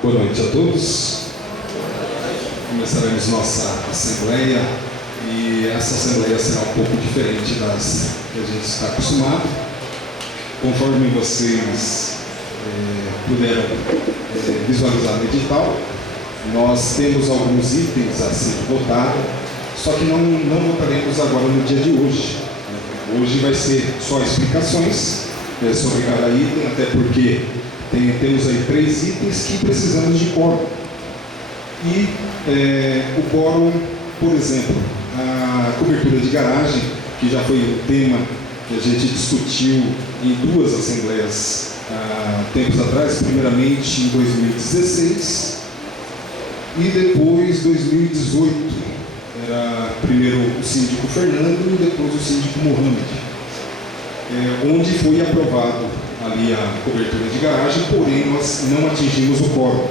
Boa noite a todos. Começaremos nossa assembleia e essa assembleia será um pouco diferente das que a gente está acostumado. Conforme vocês puderam visualizar no edital, nós temos alguns itens a ser votados, só que não votaremos agora no dia de hoje. Hoje vai ser só explicações sobre cada item, até porque temos aí 3 itens que precisamos de quórum. E o quórum, por exemplo, a cobertura de garagem, que já foi um tema que a gente discutiu em 2 assembleias tempos atrás, primeiramente em 2016 e depois 2018. Era primeiro o síndico Fernando e depois o síndico Mohamed, onde foi aprovado ali a cobertura de garagem, porém nós não atingimos o quórum.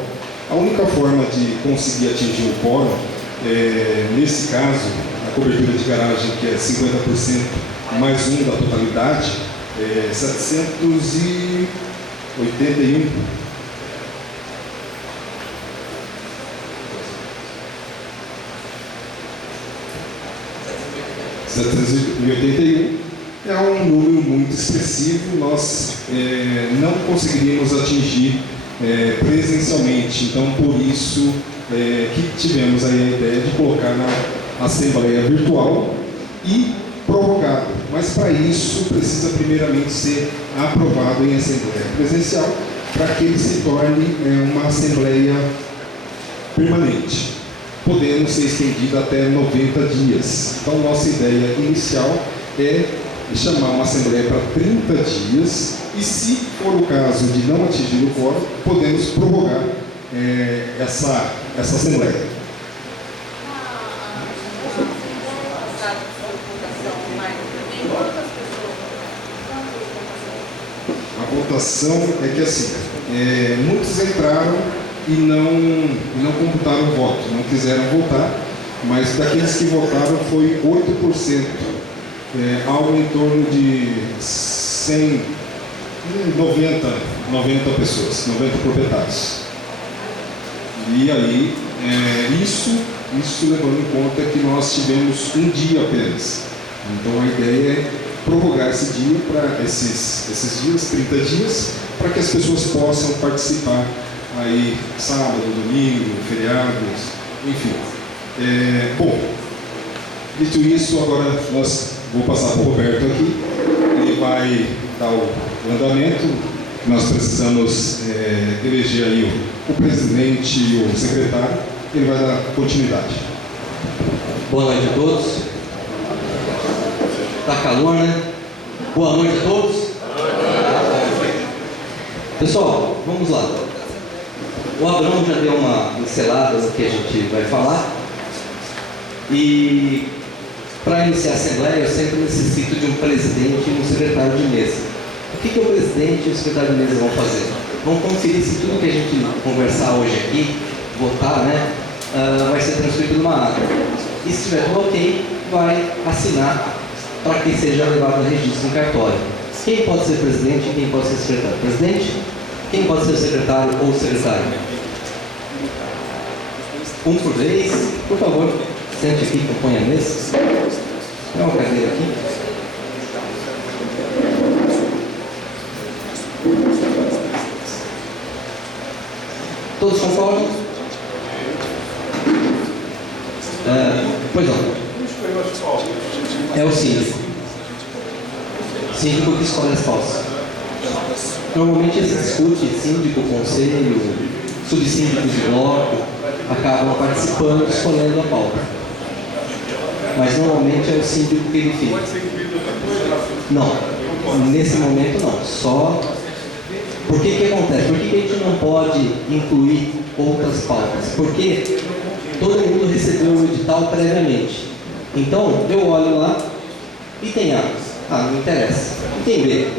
A única forma de conseguir atingir o quórum, nesse caso, a cobertura de garagem, que é 50% mais 1 da totalidade, 781. 781 é um número muito expressivo, nós não conseguiríamos atingir presencialmente, então por isso que tivemos aí a ideia de colocar na assembleia virtual e prorrogado, mas para isso precisa primeiramente ser aprovado em assembleia presencial para que ele se torne uma assembleia permanente, podendo ser estendida até 90 dias. Então nossa ideia inicial é chamar uma assembleia para 30 dias e, se for o caso de não atingir o quórum, podemos prorrogar essa assembleia. A votação é que assim, muitos entraram e não computaram o voto, não quiseram votar, mas daqueles que votaram foi 8%. Algo em torno de 90 pessoas, 90 proprietários. E aí, isso levando em conta que nós tivemos um dia apenas. Então a ideia é prorrogar esse dia para esses dias, 30 dias, para que as pessoas possam participar aí sábado, domingo, feriados, enfim. Bom, dito isso, agora vou passar para o Roberto aqui, ele vai dar o andamento. Nós precisamos eleger aí o presidente e o secretário, ele vai dar continuidade. Boa noite a todos. Tá calor, né? Boa noite a todos. Pessoal, vamos lá. O Abrão já deu uma pincelada no que a gente vai falar. E para iniciar a assembleia, eu sempre necessito de um presidente e um secretário de mesa. O que o presidente e o secretário de mesa vão fazer? Vão conferir se tudo que a gente conversar hoje aqui, votar, né, vai ser transcrito numa ata. E se tiver tudo ok, vai assinar para que seja levado a registro em cartório. Quem pode ser presidente e quem pode ser secretário? Presidente? Quem pode ser secretário ou secretário? Um por vez. Por favor, sente aqui, compõe a mesa. Tem uma cadeira aqui. Todos concordam? Pois não. É o síndico. Síndico que escolhe as pautas. Normalmente se discute síndico, conselho, subsíndicos de bloco, acabam participando, escolhendo a pauta. Mas normalmente é o síndico que define. Não, nesse momento não. Só. Por que acontece? Por que a gente não pode incluir outras pautas? Porque todo mundo recebeu o edital previamente. Então, eu olho lá e tem A. Ah, não interessa. E tem B.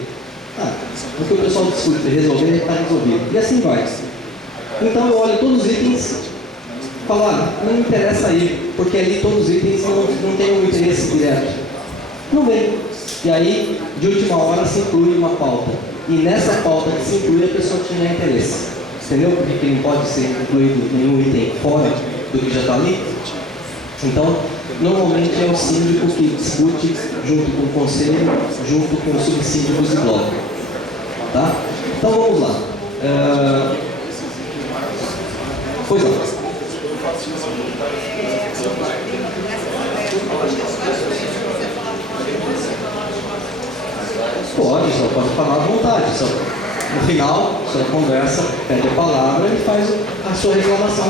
Ah, o que o pessoal discute, resolver, está resolvido. E assim vai. Então, eu olho todos os itens e falo, não me interessa aí, porque ali todos os itens não têm um interesse direto. Não vem. E aí, de última hora, se inclui uma pauta. E nessa pauta que se inclui, a pessoa tinha interesse. Entendeu? Porque não pode ser incluído nenhum item fora do que já está ali. Então, normalmente é o síndico que discute junto com o conselho, junto com os subsíndicos de bloco. Tá? Então vamos lá. Pois não. Pode falar à vontade. No final, a sua conversa, pede a palavra e faz a sua reclamação.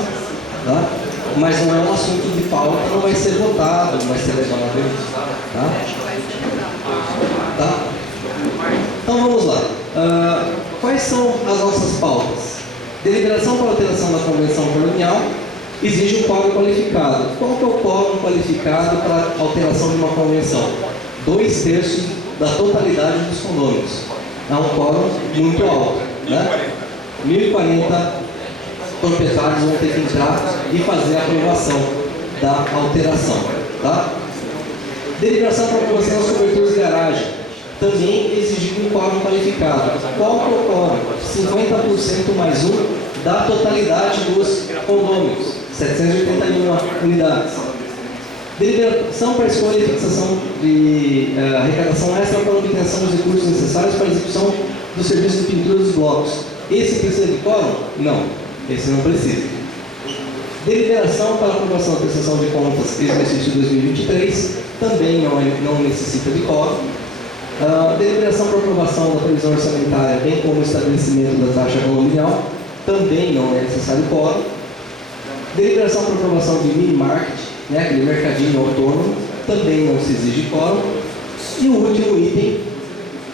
Tá? Mas não é um assunto de pauta, não vai ser votado, não vai ser levado. Tá? Então vamos lá. Quais são as nossas pautas? Deliberação para alteração da convenção colonial exige um quórum qualificado. Qual que é o quórum qualificado para alteração de uma convenção? 2/3 da totalidade dos condôminos. É um quórum muito alto. Né? 1.040 proprietários vão ter que entrar e fazer a aprovação da alteração. Tá? Deliberação para aprovação das coberturas de garagem. Também exigindo um quórum qualificado. Qual que é o quórum? 50% mais 1 da totalidade dos condôminos. 781 unidades. Deliberação para escolha e fixação de arrecadação extra para obtenção dos recursos necessários para a execução do serviço de pintura dos blocos. Esse precisa de quórum? Não, esse não precisa. Deliberação para aprovação da prestação de contas exercício 2023 também não necessita de quórum. Deliberação para aprovação da previsão orçamentária, bem como o estabelecimento da taxa condominial, também não é necessário quórum. Deliberação para aprovação de mini-market, né, aquele mercadinho autônomo, também não se exige quórum. E o último item,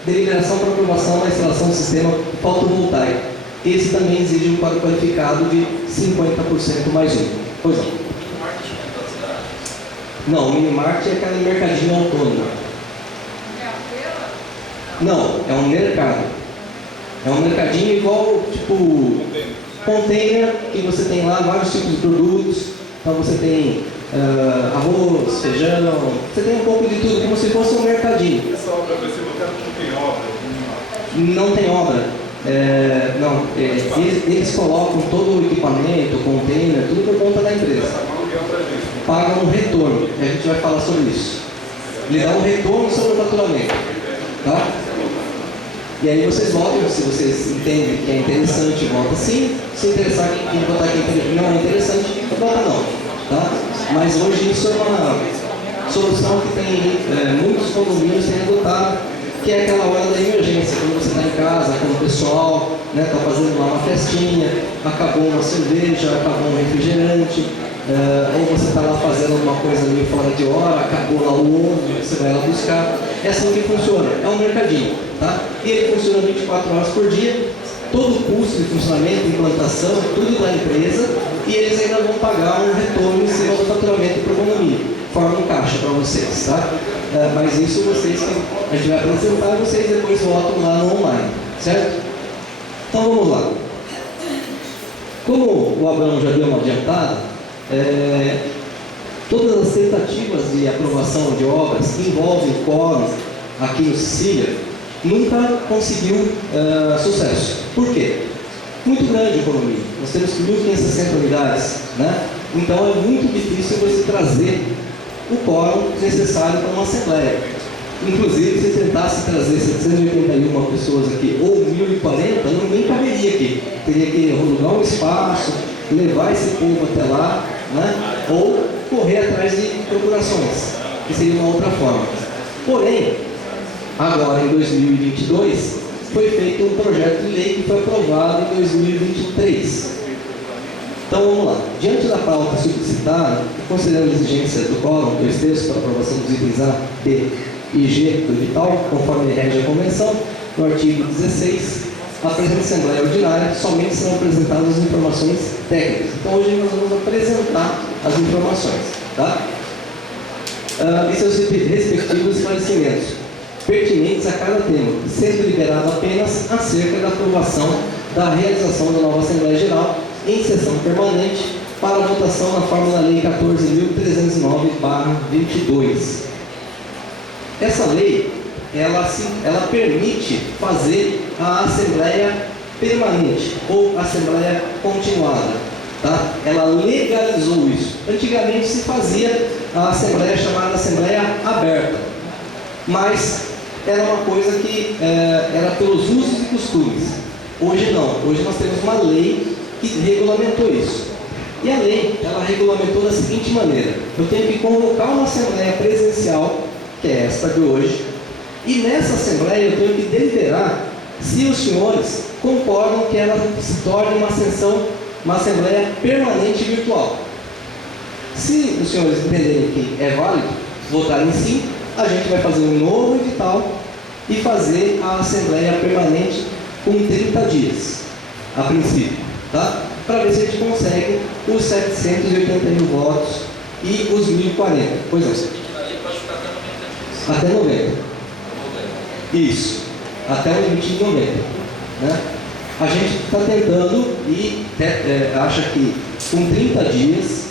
deliberação para aprovação da instalação do sistema fotovoltaico. Esse também exige um quórum qualificado de 50% mais 1. Pois não. Não, o mini-market é aquele mercadinho autônomo. Não, é um mercado. É um mercadinho igual, tipo, container, que você tem lá vários tipos de produtos. Então você tem arroz, feijão, você tem um pouco de tudo, como se fosse um mercadinho. Essa obra vai ser botada porque tem obra? Não tem obra. Eles colocam todo o equipamento, container, tudo por conta da empresa. Pagam um retorno, a gente vai falar sobre isso. Ele dá um retorno sobre o faturamento. Tá? E aí vocês votam, se vocês entendem que é interessante, vota sim. Se interessar, quem votar que não é interessante, vota não. Tá? Mas hoje isso é uma solução que tem muitos condomínios têm adotado, que é aquela hora da emergência, quando você está em casa, quando o pessoal está fazendo lá uma festinha, acabou uma cerveja, acabou um refrigerante, ou você está lá fazendo uma coisa meio fora de hora, acabou lá o ovo, você vai lá buscar. É assim que funciona, é um mercadinho, tá? E ele funciona 24 horas por dia, todo o custo de funcionamento, implantação, tudo da empresa, e eles ainda vão pagar um retorno em cima do faturamento para o condomínio, forma um caixa para vocês, tá? Mas isso vocês que a gente vai apresentar, vocês depois votam lá no online, certo? Então vamos lá. Como o Abraão já deu uma adiantada, todas as tentativas de aprovação de obras que envolvem quórum aqui no Sicília nunca conseguiu sucesso. Por quê? Muito grande o condomínio. Nós temos 1.560 unidades, né? Então é muito difícil você trazer o quórum necessário para uma assembleia. Inclusive, se tentasse trazer 781 pessoas aqui, ou 1.040, ninguém caberia aqui. Teria que alugar um espaço, levar esse povo até lá, né? Ou correr atrás de procurações, que seria uma outra forma. Porém, agora em 2022, foi feito um projeto de lei que foi aprovado em 2023. Então vamos lá. Diante da pauta solicitada, considerando a exigência do quórum, 2/3 para aprovação dos itens A, B e G do edital, conforme rege a convenção, no artigo 16, a presente Assembleia Ordinária somente serão apresentadas as informações técnicas. Então hoje nós vamos apresentar as informações, tá? E seus respectivos esclarecimentos pertinentes a cada tema, sendo liberado apenas acerca da aprovação da realização da nova Assembleia Geral em sessão permanente para votação na forma da Lei 14.309/22. Essa lei, ela permite fazer a Assembleia permanente ou assembleia continuada. Tá? Ela legalizou isso. Antigamente se fazia a assembleia chamada assembleia aberta, mas era uma coisa que era pelos usos e costumes. Hoje não. Hoje nós temos uma lei que regulamentou isso. E a lei, ela regulamentou da seguinte maneira: eu tenho que convocar uma assembleia presencial, que é esta de hoje, e nessa assembleia eu tenho que deliberar se os senhores concordam que ela se torne uma assembleia permanente virtual. Se os senhores entenderem que é válido, votarem sim, a gente vai fazer um novo edital e fazer a assembleia permanente com 30 dias, a princípio, tá? Para ver se a gente consegue os 781 votos e os 1040. Pois é. Até 90. Isso. Até o limite de 90. Né? A gente está tentando e acha que com 30 dias,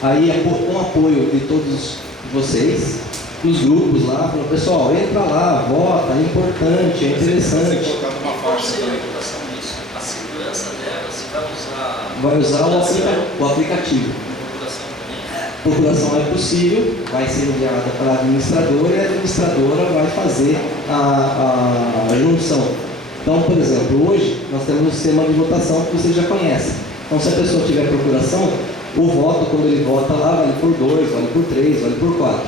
aí com o apoio de todos vocês, nos grupos lá, falou, pessoal, entra lá, vota, é importante, é interessante. A segurança dela, se vai usar o aplicativo. Procuração é possível, vai ser enviada para a administradora e a administradora vai fazer a junção. Então, por exemplo, hoje nós temos um sistema de votação que vocês já conhecem. Então, se a pessoa tiver procuração, o voto, quando ele vota lá, vale por 2, vale por 3, vale por 4.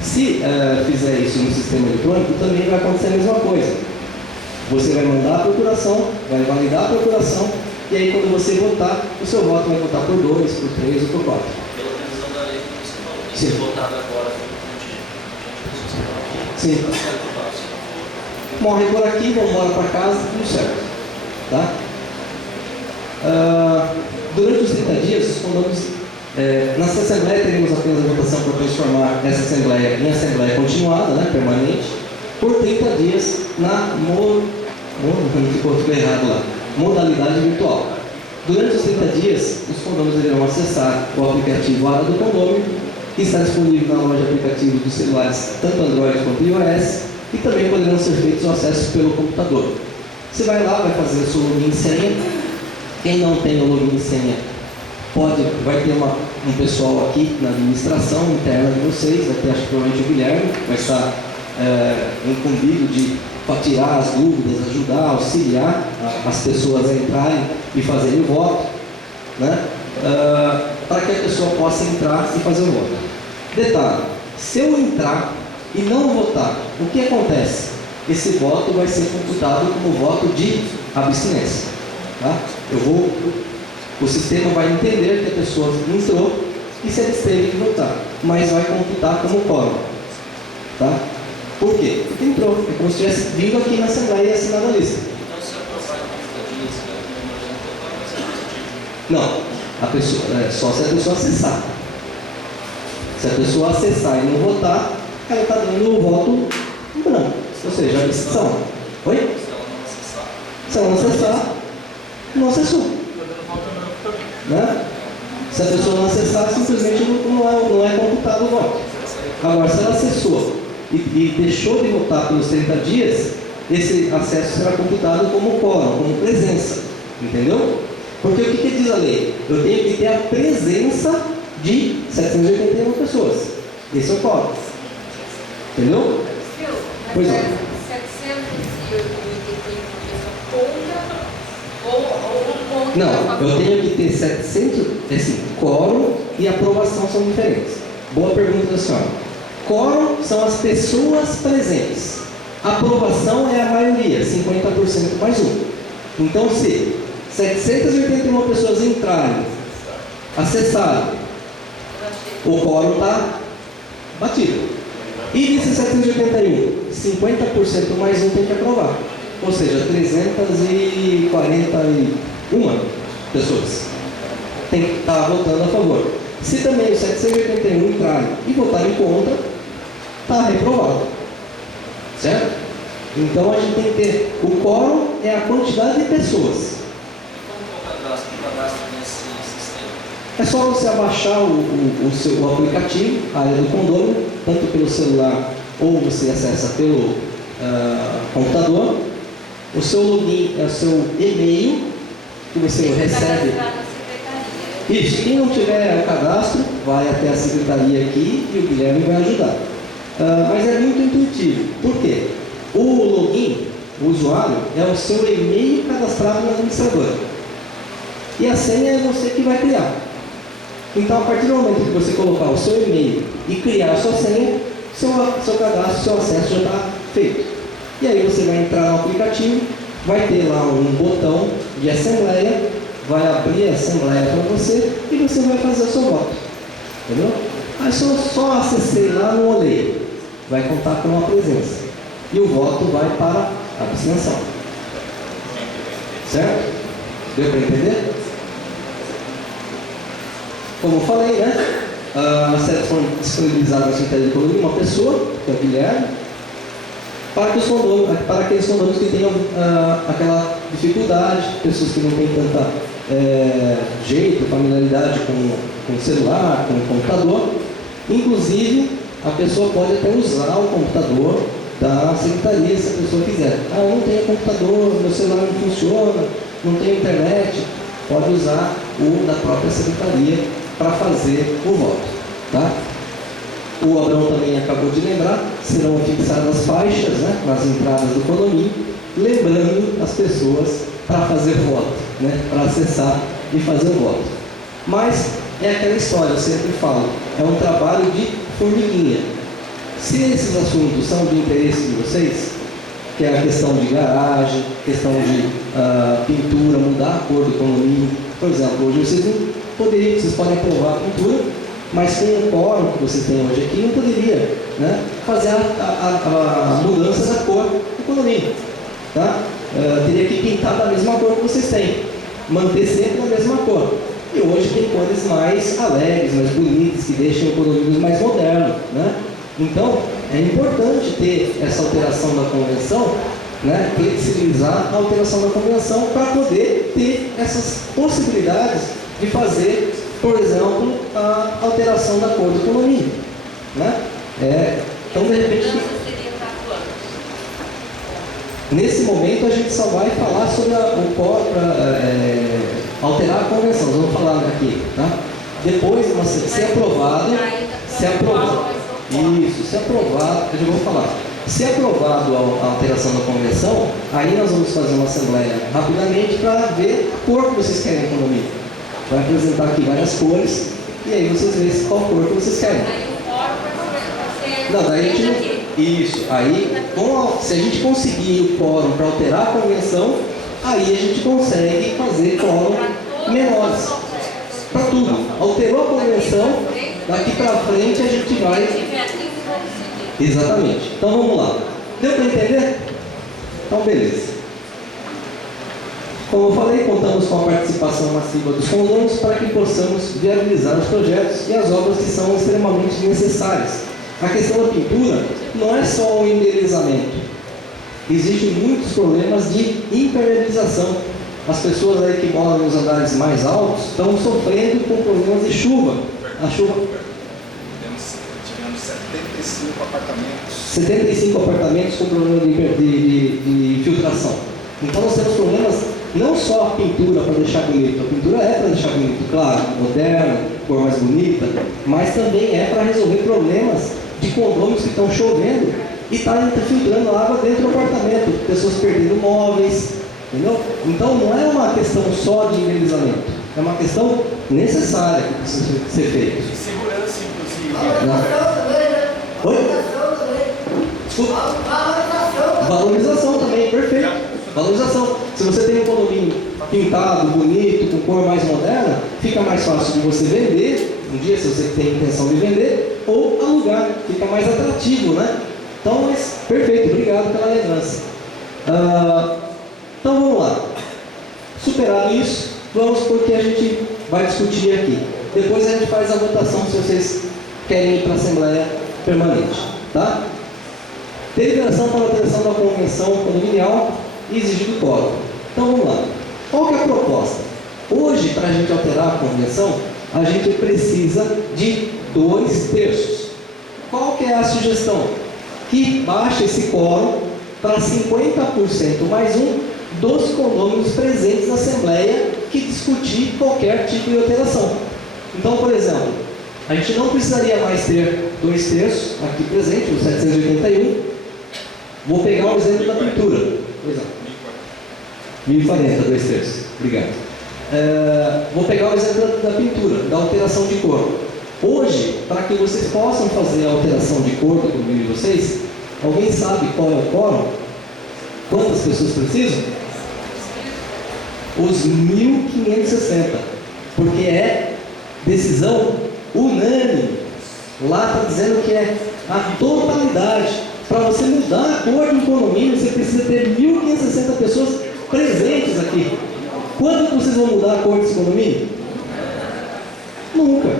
Se fizer isso no sistema eletrônico, também vai acontecer a mesma coisa. Você vai mandar a procuração, vai validar a procuração, e aí quando você votar, o seu voto vai votar por 2, por 3 ou por 4. Pela previsão da lei que você falou, Sim. se votado agora Sim. Morre por aqui, vão embora para casa, tudo certo. Tá? Durante os 30 dias, os condomínios, nessa assembleia teremos apenas a votação para transformar essa assembleia em assembleia continuada, né, permanente, por 30 dias na modalidade virtual. Durante os 30 dias, os condôminos deverão acessar o aplicativo Área do Condômino, que está disponível na loja de aplicativos dos celulares, tanto Android quanto iOS, e também poderão ser feitos o acesso pelo computador. Você vai lá, vai fazer o seu login e senha. Quem não tem o login e senha, vai ter um pessoal aqui na administração interna de vocês, vai ter, acho que provavelmente o Guilherme, vai estar incumbido de tirar as dúvidas, ajudar, auxiliar as pessoas a entrarem e fazerem o voto, né? Para que a pessoa possa entrar e fazer o voto. Detalhe, se eu entrar e não votar, o que acontece? Esse voto vai ser computado como voto de abstinência. Tá? O sistema vai entender que a pessoa entrou e se absteve de votar, mas vai computar como quórum. Tá? Por quê? Porque entrou, é como se tivesse vindo aqui na Assembleia e assinado a lista. Então, se aprovar em 30 dias, vai ser positivo. Não, a pessoa, só se a pessoa acessar. Se a pessoa acessar e não votar, ela está dando o voto em branco, ou seja, a abstenção. Oi? Se ela não acessar, não acessou. Né? Se a pessoa não acessar, simplesmente não é computado o voto. Agora, se ela acessou e deixou de votar pelos 30 dias, esse acesso será computado como quórum, como presença. Entendeu? Porque o que diz a lei? Eu tenho que ter a presença de 781 pessoas. Esse é o quórum. Entendeu? Pois é. 781 ou contra? Não, eu tenho que ter 700, quórum e aprovação são diferentes. Boa pergunta da senhora. Quórum são as pessoas presentes. Aprovação é a maioria, 50% mais um. Então, se 781 pessoas entrarem, acessarem, o quórum está batido. E desses 781, 50% mais um tem que aprovar. Ou seja, 341 pessoas tem que estar votando a favor. Se também os 781 entrarem e votarem contra, está reprovado. Certo? Então a gente tem que ter, o quórum é a quantidade de pessoas. Como que é o cadastro nesse sistema? É só você abaixar o aplicativo, a área do condômino, tanto pelo celular ou você acessa pelo computador, O seu login é o seu e-mail que você recebe. Isso, quem não tiver o cadastro, vai até a secretaria aqui e o Guilherme vai ajudar. Mas é muito intuitivo. Por quê? O login, o usuário, é o seu e-mail cadastrado no administrador. E a senha é você que vai criar. Então, a partir do momento que você colocar o seu e-mail e criar a sua senha, seu cadastro, seu acesso já está feito. E aí você vai entrar no aplicativo, vai ter lá um botão de assembleia, vai abrir a assembleia para você e você vai fazer o seu voto. Entendeu? Aí só acessei lá, não olhei. Vai contar com a presença. E o voto vai para a abstenção. Certo? Deu para entender? Como eu falei, né? As setas foram disponibilizadas no cemitério de Colomia, uma pessoa, que é o Guilherme, para aqueles condôminos que tenham aquela dificuldade, pessoas que não têm tanta jeito, familiaridade com o celular, com o computador. Inclusive, a pessoa pode até usar o computador da secretaria, se a pessoa quiser. Eu não tenho computador, meu celular não funciona, não tenho internet. Pode usar o da própria secretaria para fazer o voto. Tá? O Abraão também acabou de lembrar, serão fixadas faixas, né, nas entradas do condomínio, lembrando as pessoas para fazer o voto, né, para acessar e fazer o voto. Mas é aquela história, eu sempre falo, é um trabalho de formiguinha. Se esses assuntos são de interesse de vocês, que é a questão de garagem, questão de pintura, mudar a cor do condomínio, por exemplo, hoje vocês podem aprovar a pintura, mas com o quórum que vocês têm hoje aqui, não poderia, né, fazer a mudança da cor do condomínio. Tá? Teria que pintar da mesma cor que vocês têm, manter sempre a mesma cor. E hoje tem cores mais alegres, mais bonitas, que deixam o condomínio mais moderno. Né? Então, é importante ter essa alteração da convenção, né, flexibilizar a alteração da convenção para poder ter essas possibilidades de fazer, por exemplo, a alteração da cor do condomínio. Né? Então, de repente, nesse momento a gente só vai falar sobre o quórum para alterar a convenção. Nós vamos falar aqui. Tá? Depois, se aprovado, isso, se aprovado, eu já vou falar. Se aprovado a alteração da convenção, aí nós vamos fazer uma assembleia rapidamente para ver a cor que vocês querem no condomínio. Vai apresentar aqui várias cores e aí vocês veem qual cor que vocês querem. Aí o quórum vai Não, daí a gente não... Isso, aí se a gente conseguir o quórum para alterar a convenção, aí a gente consegue fazer quórum menores. Para tudo. Alterou a convenção, daqui para frente a gente vai... Exatamente. Então vamos lá. Deu para entender? Então beleza. Como eu falei, contamos com a participação massiva dos condôminos para que possamos viabilizar os projetos e as obras que são extremamente necessárias. A questão da pintura não é só o embelezamento. Existem muitos problemas de impermeabilização. As pessoas aí que moram nos andares mais altos estão sofrendo com problemas de chuva. A chuva... Tivemos 75 apartamentos. 75 apartamentos com problema de infiltração. Então nós temos problemas, não só a pintura para deixar bonito. A pintura é para deixar bonito, claro, moderno, cor mais bonita, mas também é para resolver problemas de condôminos que estão chovendo e está filtrando água dentro do apartamento, pessoas perdendo móveis, entendeu? Então não é uma questão só de embelezamento, é uma questão necessária que precisa ser feita. De segurança, inclusive. Oi? Desculpa. Valorização também, perfeito. Valorização. Se você tem um condomínio pintado, bonito, com cor mais moderna, fica mais fácil de você vender, um dia se você tem intenção de vender, ou alugar, fica mais atrativo, né? Então, perfeito, obrigado pela lembrança. Então vamos lá. Superado isso, vamos porque a gente vai discutir aqui. Depois a gente faz a votação se vocês querem ir para a Assembleia Permanente. Tá? Deliberação para a alteração da convenção condominial e exigido quórum. Então vamos lá. Qual que é a proposta? Hoje, para a gente alterar a convenção, a gente precisa de 2/3. Qual que é a sugestão? Que baixe esse quórum para 50% mais um dos condôminos presentes na Assembleia que discutir qualquer tipo de alteração. Então, por exemplo, a gente não precisaria mais ter 2/3 aqui presente, os 781. Vou pegar o exemplo da pintura. Pois é. 1040, 2/3. Obrigado. Vou pegar o exemplo da pintura, da alteração de cor. Hoje, para que vocês possam fazer a alteração de cor do condomínio de vocês, alguém sabe qual é o quórum? Quantas pessoas precisam? Os 1.560. Porque é decisão unânime. Lá está dizendo que é a totalidade. Para você mudar a cor do condomínio, você precisa ter 1.560 pessoas presentes aqui. Quando que vocês vão mudar a cor desse condomínio? Nunca.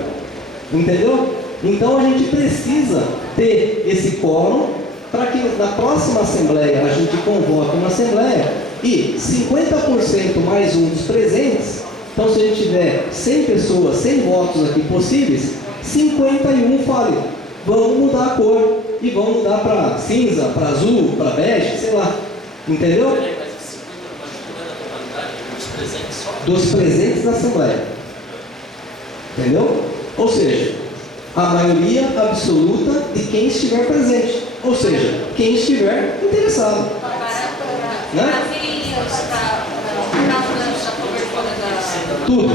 Entendeu? Então a gente precisa ter esse quórum para que na próxima Assembleia a gente convoque uma Assembleia e 50% mais um dos presentes. Então, se a gente tiver 100 pessoas, 100 votos aqui possíveis, 51 falem, vamos mudar a cor e vamos mudar para cinza, para azul, para bege, sei lá. Entendeu? Mas esse 50% não é da totalidade dos presentes só? Dos presentes da Assembleia. Entendeu? Ou seja, a maioria absoluta de quem estiver presente. Ou seja, quem estiver interessado. Né? Tudo.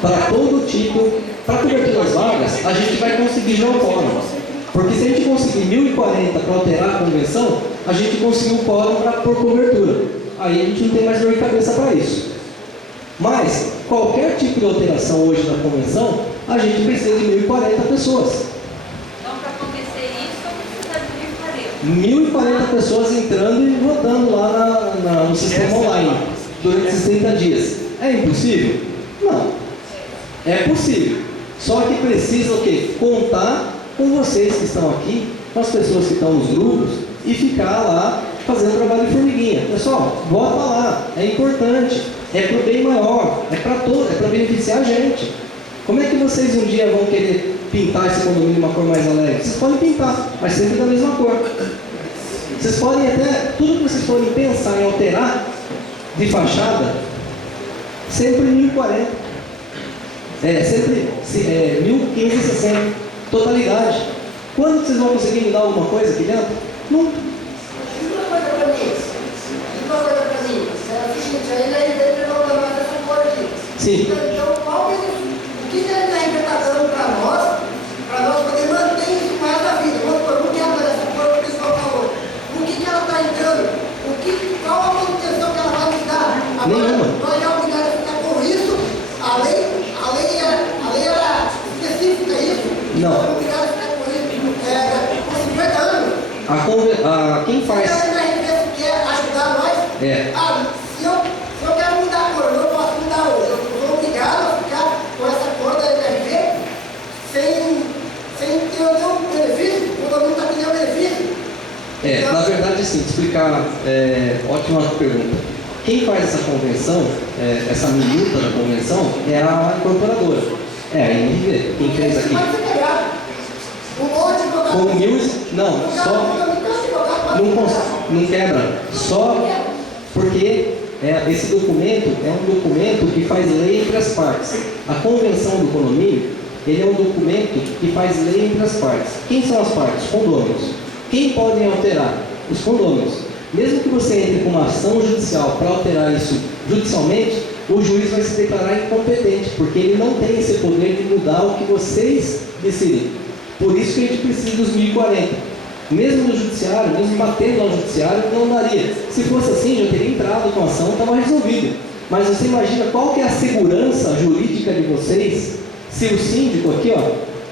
Para todo tipo, para cobertura das vagas, a gente vai conseguir já o quórum. Porque se a gente conseguir 1.040 para alterar a convenção, a gente conseguiu o quórum por cobertura. Aí a gente não tem mais dor de cabeça para isso. Mas, qualquer tipo de alteração hoje na convenção, a gente precisa de 1.040 pessoas. Então, para acontecer isso, precisa de 1.040. 1.040 pessoas entrando e votando lá no sistema online durante esses 30 dias. É impossível? Não. É possível. Só que precisa o quê? Contar com vocês que estão aqui, com as pessoas que estão nos grupos e ficar lá fazendo trabalho de formiguinha. Pessoal, vota lá. É importante. É para o bem maior. É para todo. É para beneficiar a gente. Como é que vocês um dia vão querer pintar esse condomínio de uma cor mais alegre? Vocês podem pintar, mas sempre da mesma cor. Vocês podem até, tudo que vocês forem pensar em alterar de fachada, sempre 1.040. Sempre 1.560. Totalidade. Quando vocês vão conseguir mudar alguma coisa aqui dentro? Nunca. Uma coisa para mim. É o seguinte, aí ele veio pegar mais essa cor aqui. Sim. Então, o que ele está dando para nós poder manter isso mais da vida? Vamos supor, não quero essa cor que o pessoal falou. O que ela está entrando? Qual a manutenção que ela vai nos dar? Agora, nós já obrigados a ficar com isso. A lei era específica isso. Não. Nós obrigados a ficar com isso por 50 anos. Quem faz? Se a quer ajudar nós, se eu quero mudar a cor, eu não posso mudar hoje. Eu sou obrigado a ficar com essa cor da MRV sem ter nenhum benefício, o condomínio está tendo benefício. Na verdade, sim, explicar, ótima pergunta. Quem faz essa convenção, essa minuta da convenção, é a incorporadora. É a MRV. Quem fez aqui? Pode ser quebrado. Um monte de jogador. Com mil. Não, só. Não quebra. Só porque esse documento é um documento que faz lei entre as partes. A convenção do condomínio, ele é um documento que faz lei entre as partes. Quem são as partes? Os condôminos. Quem podem alterar? Os condôminos. Mesmo que você entre com uma ação judicial para alterar isso judicialmente, o juiz vai se declarar incompetente, porque ele não tem esse poder de mudar o que vocês decidem. Por isso que a gente precisa dos 1.040. Mesmo no judiciário, mesmo batendo no judiciário, não daria. Se fosse assim, já teria entrado com a ação, estava resolvido. Mas você imagina qual que é a segurança jurídica de vocês se o síndico aqui, ó,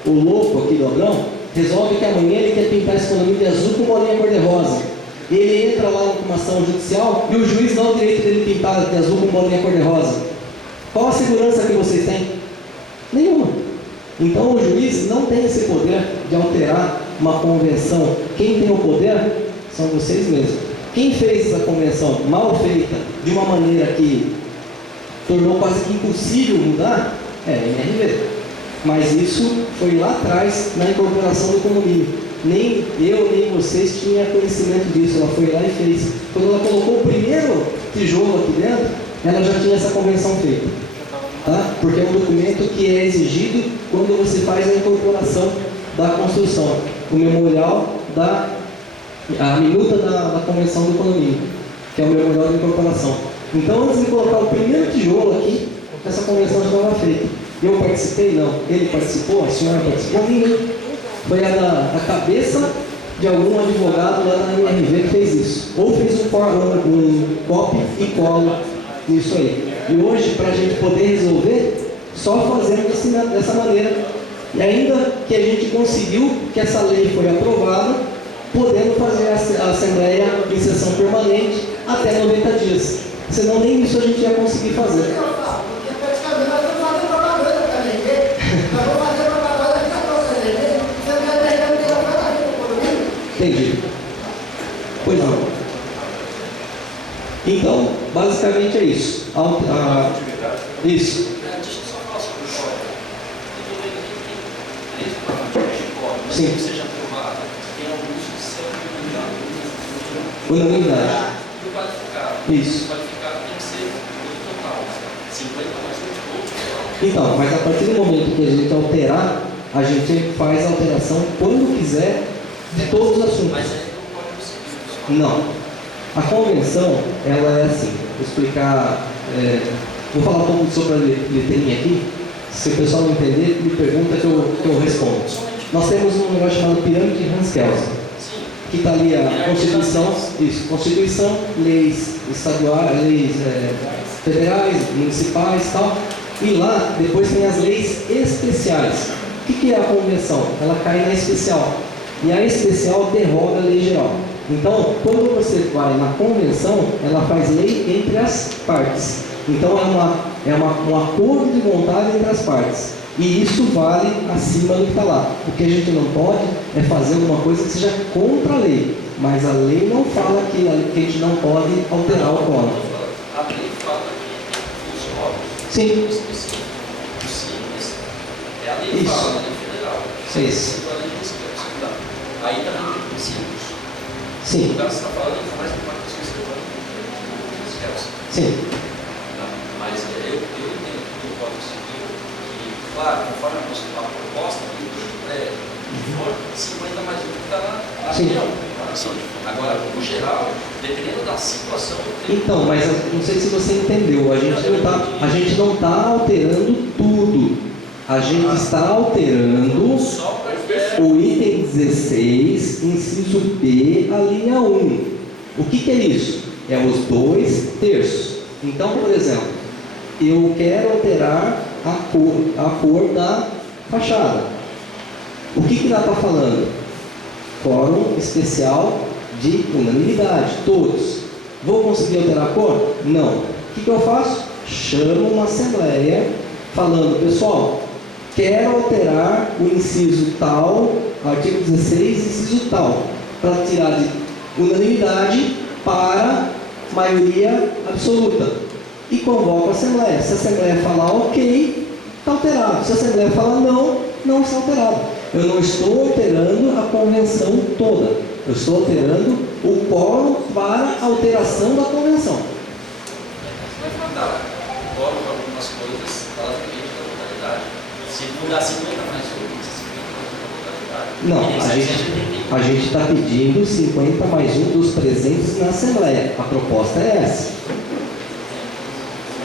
o louco aqui do Abrão, resolve que amanhã ele quer pintar esse condomínio de azul com bolinha cor-de-rosa. Ele entra lá com uma ação judicial e o juiz dá o direito dele pintar de azul com bolinha cor-de-rosa. Qual a segurança que vocês têm? Nenhuma. Então o juiz não tem esse poder de alterar uma convenção. Quem tem o poder são vocês mesmos. Quem fez essa convenção mal feita, de uma maneira que tornou quase que impossível mudar, é a MRV. Mas isso foi lá atrás, na incorporação do condomínio. nem eu, nem vocês tinha conhecimento disso. Ela foi lá e fez. Quando ela colocou o primeiro tijolo aqui dentro, ela já tinha essa convenção feita. Tá? Porque é um documento que é exigido quando você faz a incorporação da construção. O memorial a minuta da Convenção do Condomínio, que é o memorial de incorporação. Então, antes de colocar o primeiro tijolo aqui, essa convenção já estava feita. Eu participei? Não. Ele participou? A senhora participou? Ninguém. Foi a cabeça de algum advogado lá na MRV que fez isso. Ou fez um copy e cola nisso aí. E hoje, para a gente poder resolver, só fazendo dessa maneira. E ainda que a gente conseguiu que essa lei foi aprovada, podendo fazer a Assembleia em sessão permanente até 90 dias. Senão nem isso a gente ia conseguir fazer. Entendi. Pois não. Então, basicamente é isso. Isso. Deixa eu só falar sobre o código. Eu estou vendo aqui que tem 3 pacotes de código. Sim. Que seja aprovado, tem alguns que são Unanimidade. E o qualificado. Isso. O qualificado tem que ser o total. 50 mais 1 de Então, mas a partir do momento que a gente alterar, a gente faz a alteração quando quiser de todos os assuntos. Mas aí não pode conseguir. Não. A convenção, ela é assim. Vou explicar. Vou falar um pouco sobre a letrinha aqui. Se o pessoal não entender, me pergunta que eu respondo. Nós temos um negócio chamado pirâmide de Hans-Kelsen, que está ali a Constituição, Constituição, leis estaduais, leis federais, municipais e tal. E lá, depois tem as leis especiais. O que é a convenção? Ela cai na especial. E a especial derroga a lei geral. Então, quando você vai na convenção, ela faz lei entre as partes. Então, um acordo de vontade entre as partes. E isso vale acima do que está lá. O que a gente não pode é fazer alguma coisa que seja contra a lei. Mas a lei não fala que a gente não pode alterar o código. A lei fala que os códigos Sim. possíveis. É a lei que Isso. fala, a lei federal. Isso. A lei municipal. Aí também tem princípios. Sim. O caso está falando de mais uma coisa que você está falando. Sim. Mas eu entendo que o Código Civil, que, claro, conforme a proposta, for 50 mais 1 que está na reunião. Agora, no geral, dependendo da situação. Então, mas não sei se você entendeu, a gente não está alterando tudo. A gente está alterando Só para o item 16, inciso B, a linha 1. O que é isso? É os 2/3. Então, por exemplo, eu quero alterar a cor da fachada. O que ela está falando? Quórum especial de unanimidade, todos. Vou conseguir alterar a cor? Não. O que eu faço? Chamo uma assembleia falando, pessoal, quero alterar o inciso tal, artigo 16, inciso tal, para tirar de unanimidade para maioria absoluta. E convoco a assembleia. Se a assembleia falar ok, está alterado. Se a assembleia falar não, não está alterado. Eu não estou alterando a convenção toda. Eu estou alterando o quórum para a alteração da convenção. vai mandar fórum para algumas coisas, basicamente da totalidade. Se mudar 50 mais 1, tem que ser 50 mais 1 da totalidade. Não, a gente está pedindo 50 mais 1 dos presentes na Assembleia. A proposta é essa.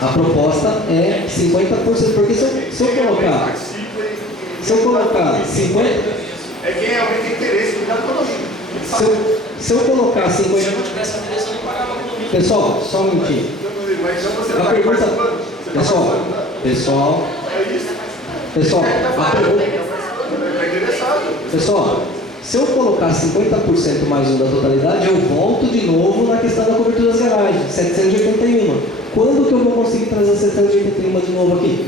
A proposta é 50%, porque se eu colocar 50%. É quem realmente tem interesse no condomínio. Se eu colocar 50%. Se eu não tivesse interesse, eu nem pagava condomínio. Pessoal, só um minutinho. Mas então você A não está pergunta. participando. Pessoal, a pergunta. Está interessado. Pessoal, se eu colocar 50% mais 1 da totalidade, eu volto de novo na questão da cobertura das garagens, 781. Quando que eu vou conseguir trazer 781 de novo aqui?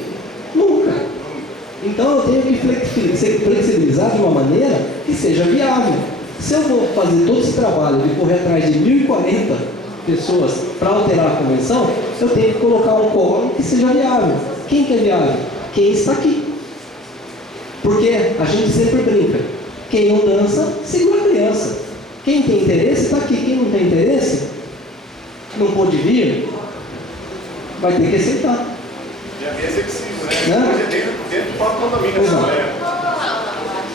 Nunca. Então eu tenho que flexibilizar de uma maneira que seja viável. Se eu vou fazer todo esse trabalho de correr atrás de 1.040 pessoas para alterar a convenção, eu tenho que colocar um quórum que seja viável. Quem que é viável? Quem está aqui. Porque a gente sempre brinca. Quem não dança, segura a criança. Quem tem interesse, está aqui. Quem não tem interesse, não pôde vir, vai ter que aceitar. E a mesa é preciso, né? Né? Hoje dentro do próprio condomínio. Pois não. A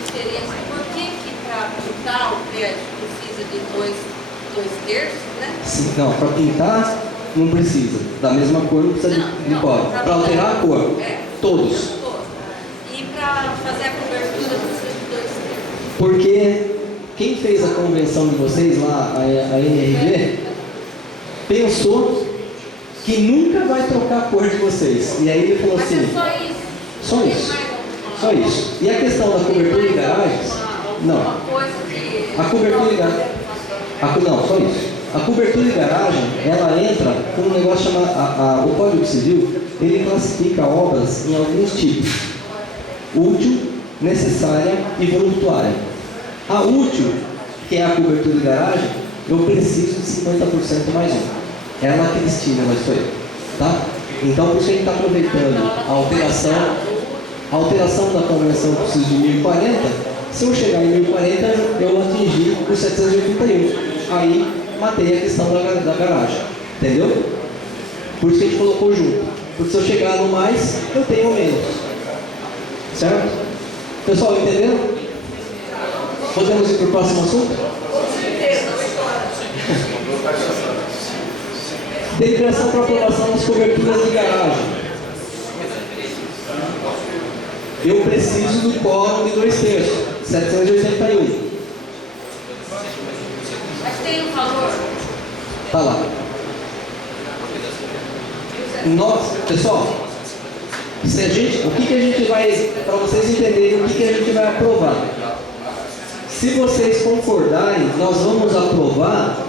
diferença, por que para pintar o prédio precisa de dois terços, né? Sim, não, para pintar não precisa. Da mesma cor não precisa de cor. Para alterar a cor, todos. E para fazer a cobertura precisa de 2 terços. Porque quem fez a convenção de vocês lá, a NRV, pensou que nunca vai trocar a cor de vocês. E aí ele falou Mas assim, é só isso. só isso. Só isso. E a questão da cobertura de garagens? Não. Uma coisa que... A cobertura de garagem. Não, só isso. A cobertura de garagem, ela entra com um negócio chamado. O Código Civil, ele classifica obras em alguns tipos: útil, necessária e voluntária. A útil, que é a cobertura de garagem, eu preciso de 50% mais um. Ela que destina isso aí. Tá? Então, por isso a gente está aproveitando a alteração da convenção que precisa de 1040. Se eu chegar em 1040, eu atingi os 781. Aí, matei a questão da garagem. Entendeu? Por isso que a gente colocou junto. Porque se eu chegar no mais, eu tenho menos. Certo? Pessoal, entenderam? Podemos ir para o próximo assunto? Deliberação para aprovação das coberturas de garagem. Eu preciso do quórum de 2 terços, 781. Mas tem um valor. Tá lá. Pessoal, se a gente, o que a gente vai, para vocês entenderem o que a gente vai aprovar. Se vocês concordarem, nós vamos aprovar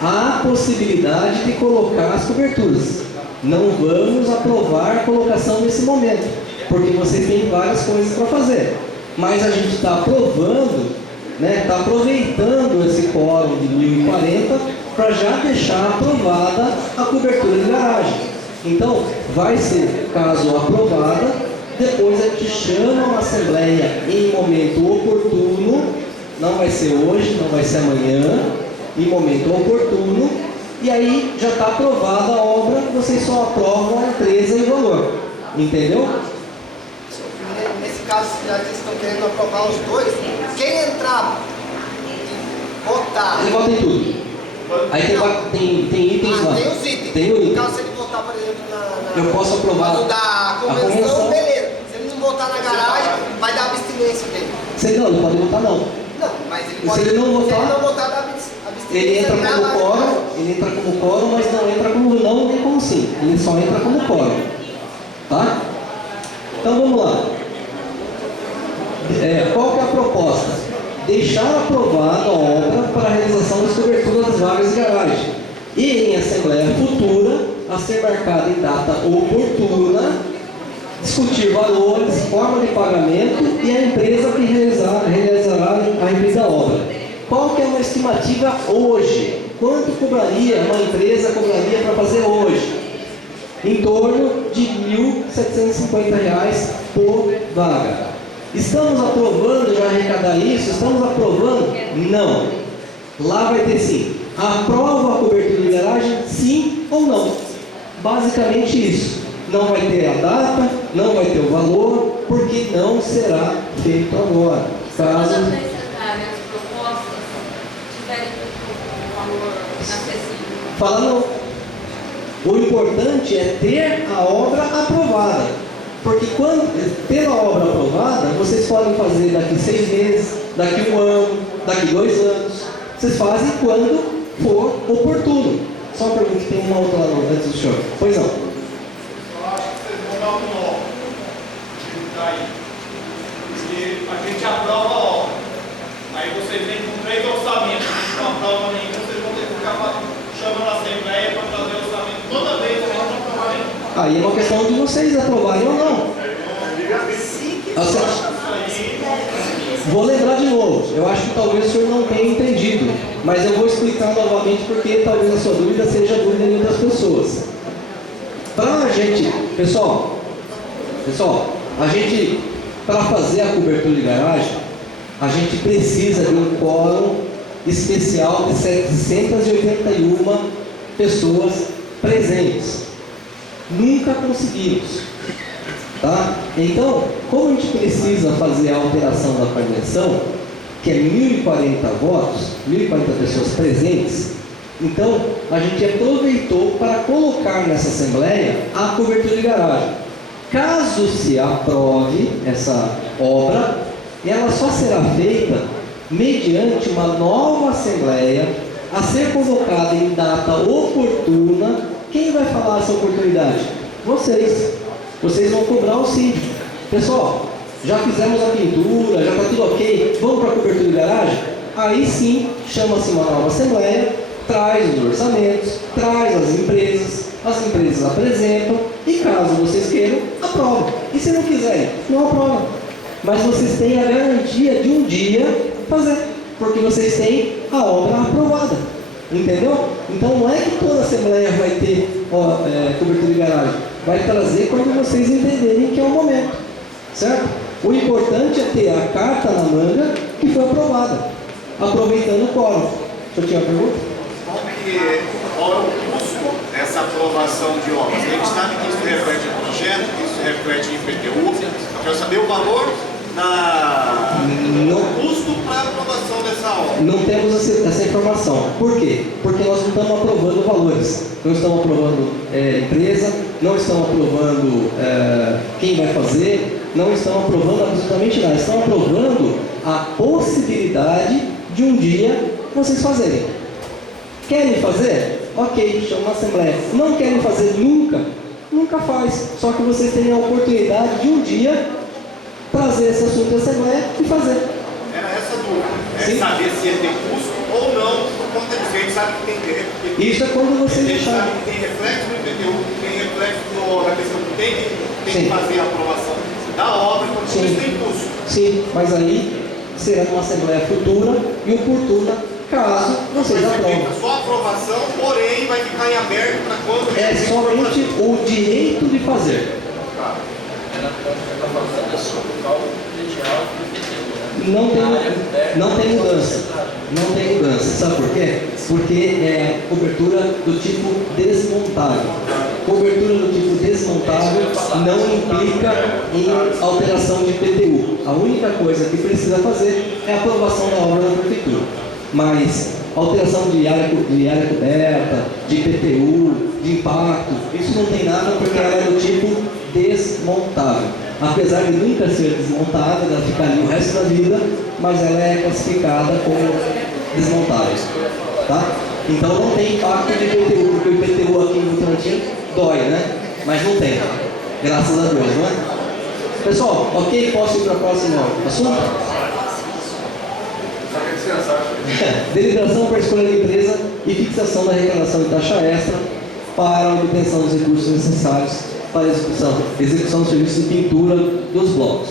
a possibilidade de colocar as coberturas. Não vamos aprovar a colocação nesse momento, porque vocês têm várias coisas para fazer. Mas a gente está aprovando, né, está aproveitando esse quórum de 1040 para já deixar aprovada a cobertura de garagem. Então, vai ser, caso aprovada, depois a gente chama uma assembleia em momento oportuno, não vai ser hoje, não vai ser amanhã, em momento oportuno, e aí já está aprovada a obra, vocês só aprovam a empresa e o valor. Entendeu? Nesse caso, já que vocês estão querendo aprovar os dois, quem entrar e votar... Ele vota em tudo. Aí tem itens lá. Tem os itens. Tem o item. No caso, se ele votar, por exemplo, Eu posso aprovar da convenção, beleza. Se ele não votar na garagem, vai dar abstinência dele. Ele pode votar não. Não, mas ele Se pode... ele não votar, dá abstinência. Ele entra como quórum, mas não entra como não nem como sim. Ele só entra como quórum. Tá? Então vamos lá. Qual que é a proposta? Deixar aprovada a obra para a realização das coberturas das vagas de garagem. E em assembleia futura, a ser marcada em data oportuna, discutir valores, forma de pagamento e a empresa que realizará a realiza a obra. Qual que é uma estimativa hoje? Quanto uma empresa cobraria para fazer hoje? Em torno de R$ 1.750 por vaga. Estamos aprovando já arrecadar isso? Estamos aprovando? Não. Lá vai ter sim. Aprova a cobertura de garagem? Sim ou não? Basicamente isso. Não vai ter a data, não vai ter o valor, porque não será feito agora. Caso... As propostas tiverem um valor acessível. Fala não. O importante é ter a obra aprovada. Porque quando ter a obra aprovada, vocês podem fazer daqui 6 meses, daqui 1 ano, daqui 2 anos. Vocês fazem quando for oportuno. Só uma pergunta, tem uma outra lá antes do senhor. Pois não. Eu acho que vocês vão dar um nó. Daí. Porque a gente aprova a obra. Aí vocês vêm com 3 orçamentos, a gente não aprova nenhum, vocês vão ter que ficar chamando a assembleia para trazer o orçamento toda vez que a gente não aprovar nenhum. Aí é uma questão de vocês aprovarem ou não. Vou lembrar de novo. Eu acho que talvez o senhor não tenha entendido, mas eu vou explicar novamente porque talvez a sua dúvida seja a dúvida de outras pessoas. Para a gente, pessoal, a gente, para fazer a cobertura de garagem, a gente precisa de um quórum especial de 781 pessoas presentes. Nunca conseguimos. Tá? Então, como a gente precisa fazer a alteração da convenção, que é 1.040 votos, 1.040 pessoas presentes, então a gente aproveitou para colocar nessa Assembleia a cobertura de garagem. Caso se aprove essa obra, ela só será feita mediante uma nova Assembleia a ser convocada em data oportuna. Quem vai falar essa oportunidade? Vocês. Vocês vão cobrar o síndico. Pessoal, já fizemos a pintura, já está tudo ok, vamos para a cobertura de garagem? Aí sim, chama-se uma nova Assembleia, traz os orçamentos, traz as empresas apresentam, e caso vocês queiram, aprovam. E se não quiserem, não aprovam. Mas vocês têm a garantia de um dia fazer, porque vocês têm a obra aprovada. Entendeu? Então não é que toda Assembleia vai ter cobertura de garagem. Vai trazer quando vocês entenderem que é o momento. Certo? O importante é ter a carta na manga que foi aprovada. Aproveitando o quórum. Você tinha uma pergunta? Qual é o custo dessa aprovação de obras? A gente sabe que isso reflete em projeto, que isso reflete em IPTU. Eu quero saber o valor do custo para a aprovação dessa obra. Não temos essa informação. Por quê? Porque nós não estamos aprovando valores. Não estamos aprovando empresa, não estamos aprovando quem vai fazer, não estamos aprovando absolutamente nada. Estamos aprovando a possibilidade de um dia vocês fazerem. Querem fazer? Ok, chama uma Assembleia. Não querem fazer nunca? Nunca faz. Só que vocês têm a oportunidade de um dia trazer esse assunto à Assembleia e fazer. Era essa dúvida. Saber se ele tem custo ou não, por conta disso. A gente sabe que tem. Isso é quando vocês deixarem. A gente sabe que tem reflexo no IPTU, tem reflexo na questão que tem que fazer a aprovação da obra, porque isso tem custo. Sim, mas aí será uma Assembleia futura e oportuna, caso vocês aprovem. Só a aprovação, porém, vai ficar em aberto para quando... É somente o direito de fazer. Não tem mudança. Não tem mudança. Sabe por quê? Porque é cobertura do tipo desmontável. Cobertura do tipo desmontável não implica em alteração de IPTU. A única coisa que precisa fazer é a aprovação da obra da prefeitura. Mas alteração de área coberta, de IPTU, de impacto, isso não tem nada porque ela é do tipo desmontável. Apesar de nunca ser desmontada, ela fica ali o resto da vida, mas ela é classificada como desmontável. Tá? Então não tem impacto de IPTU, porque o IPTU aqui em Votorantim dói, né? Mas não tem. Graças a Deus, não é? Pessoal, ok? Posso ir para o próximo assunto? Deliberação para escolha de empresa e fixação da arrecadação de taxa extra para a obtenção dos recursos necessários para a execução do serviço de pintura dos blocos.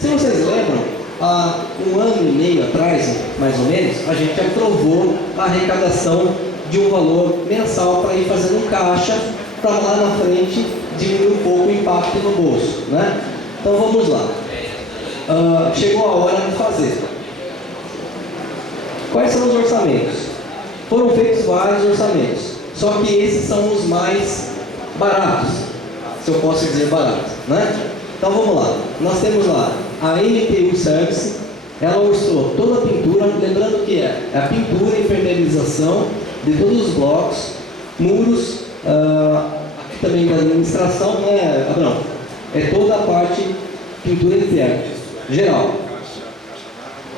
Se vocês lembram, há 1 ano e meio atrás, mais ou menos, a gente aprovou a arrecadação de um valor mensal para ir fazendo um caixa para lá na frente diminuir um pouco o impacto no bolso, né? Então vamos lá. Chegou a hora de fazer. Quais são os orçamentos? Foram feitos vários orçamentos, só que esses são os mais baratos, se eu posso dizer baratos, né? Então vamos lá, nós temos lá a MTU Service, ela orçou toda a pintura, lembrando que é a pintura e impermeabilização de todos os blocos, muros, aqui também da administração, né, Abrão? É toda a parte pintura interna, geral,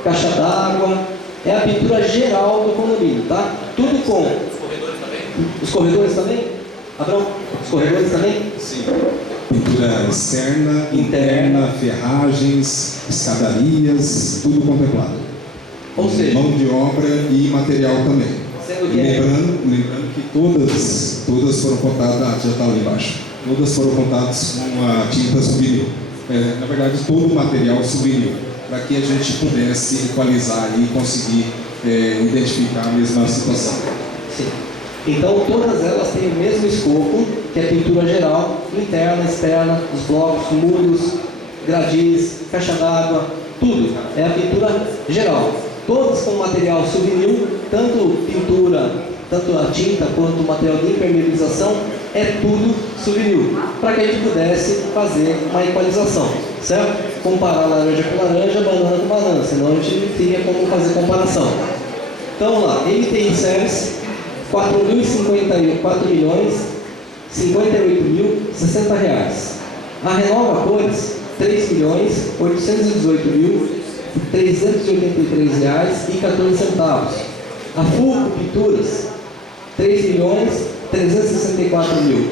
caixa d'água. É a pintura geral do condomínio, tá? Tudo com... Os corredores também? Os corredores também? Abrão, os corredores também? Sim. Pintura externa, interna, ferragens, escadarias, tudo contemplado. Ou seja... Mão de obra e material também. Lembrando que todas foram contadas... já está ali embaixo. Todas foram contadas com a tinta subvinil. Na verdade, todo o material subvinil, para que a gente pudesse equalizar e conseguir identificar a mesma situação. Sim. Então, todas elas têm o mesmo escopo, que é pintura geral, interna, externa, os blocos, muros, gradis, caixa d'água, tudo. É a pintura geral. Todas com material subvinil, tanto pintura, tanto a tinta quanto o material de impermeabilização, é tudo subvinil, para que a gente pudesse fazer uma equalização, certo? Comparar laranja com laranja, banana com banana, senão a gente não teria como fazer comparação. Então vamos lá, MTI Service, 4.058.060 reais. A Renova Cores, R$3.818.383,14. A Fulco Pinturas, 3.364.000.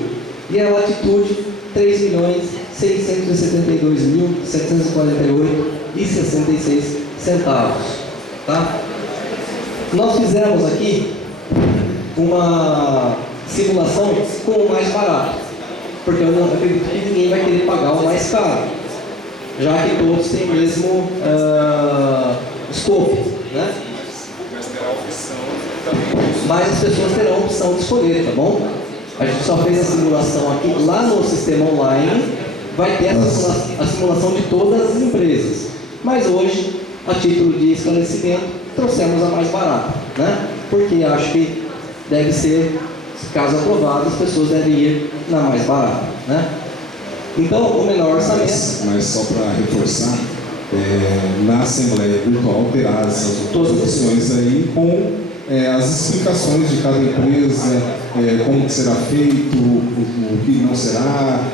E a Latitude, 3.672.748,66 tá? Nós fizemos aqui uma simulação com o mais barato, porque eu não acredito que ninguém vai querer pagar o mais caro, já que todos têm o mesmo escopo, né? Mas as pessoas terão a opção de escolher, tá bom? A gente só fez a simulação aqui, lá no sistema online vai ter a simulação de todas as empresas. Mas hoje, a título de esclarecimento, trouxemos a mais barata, né? Porque acho que deve ser, caso aprovado, as pessoas devem ir na mais barata, né? Então, o menor orçamento... Mas só para reforçar, na Assembleia Virtual terá essas opções aí com as explicações de cada empresa, como será feito, o que não será,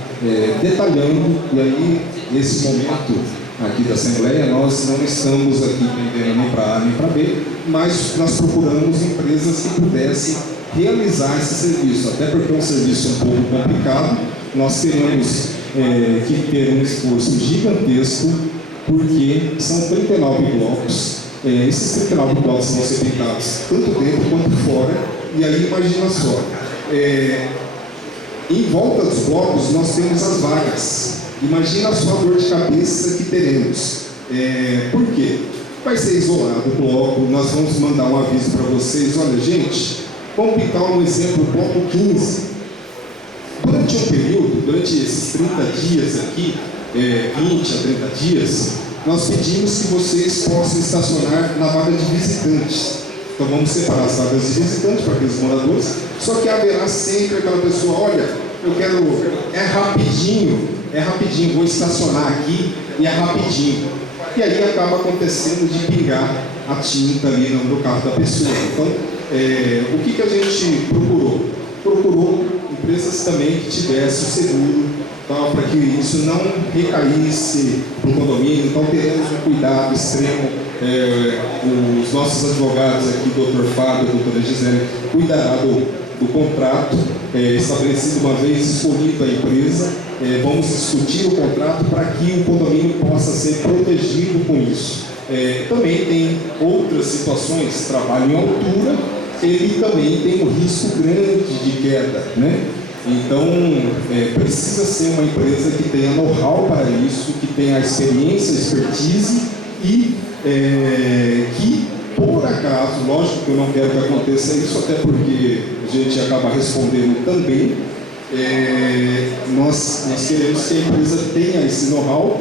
detalhando, e aí, nesse momento aqui da Assembleia, nós não estamos aqui vendendo nem para A nem para B, mas nós procuramos empresas que pudessem realizar esse serviço, até porque é um serviço um pouco complicado, nós teremos que ter um esforço gigantesco, porque são 39 blocos. Esses 39 blocos vão ser pintados tanto dentro quanto fora, e aí imagina só, em volta dos blocos nós temos as vagas. Imagina só a dor de cabeça que teremos. Por quê? Vai ser isolado o bloco, nós vamos mandar um aviso para vocês, olha gente, vamos pintar um exemplo, bloco 15. Durante um período, durante esses 30 dias aqui, 20 a 30 dias, nós pedimos que vocês possam estacionar na vaga de visitantes. Então vamos separar as vagas de visitantes para aqueles moradores, só que haverá sempre aquela pessoa, olha, eu quero, é rapidinho, vou estacionar aqui e é rapidinho. E aí acaba acontecendo de pingar a tinta ali no carro da pessoa. Então, o que a gente procurou? Procurou empresas também que tivessem o seguro, para que isso não recaísse no condomínio. Então teremos um cuidado extremo. Os nossos advogados aqui, doutor Fábio e doutora Gisele, cuidará do contrato estabelecido uma vez escolhido a empresa. Vamos discutir o contrato para que o condomínio possa ser protegido com isso. Também tem outras situações, trabalho em altura, ele também tem um risco grande de queda, né? Então, precisa ser uma empresa que tenha know-how para isso, que tenha experiência, expertise e que, por acaso, lógico que eu não quero que aconteça isso, até porque a gente acaba respondendo também, nós queremos que a empresa tenha esse know-how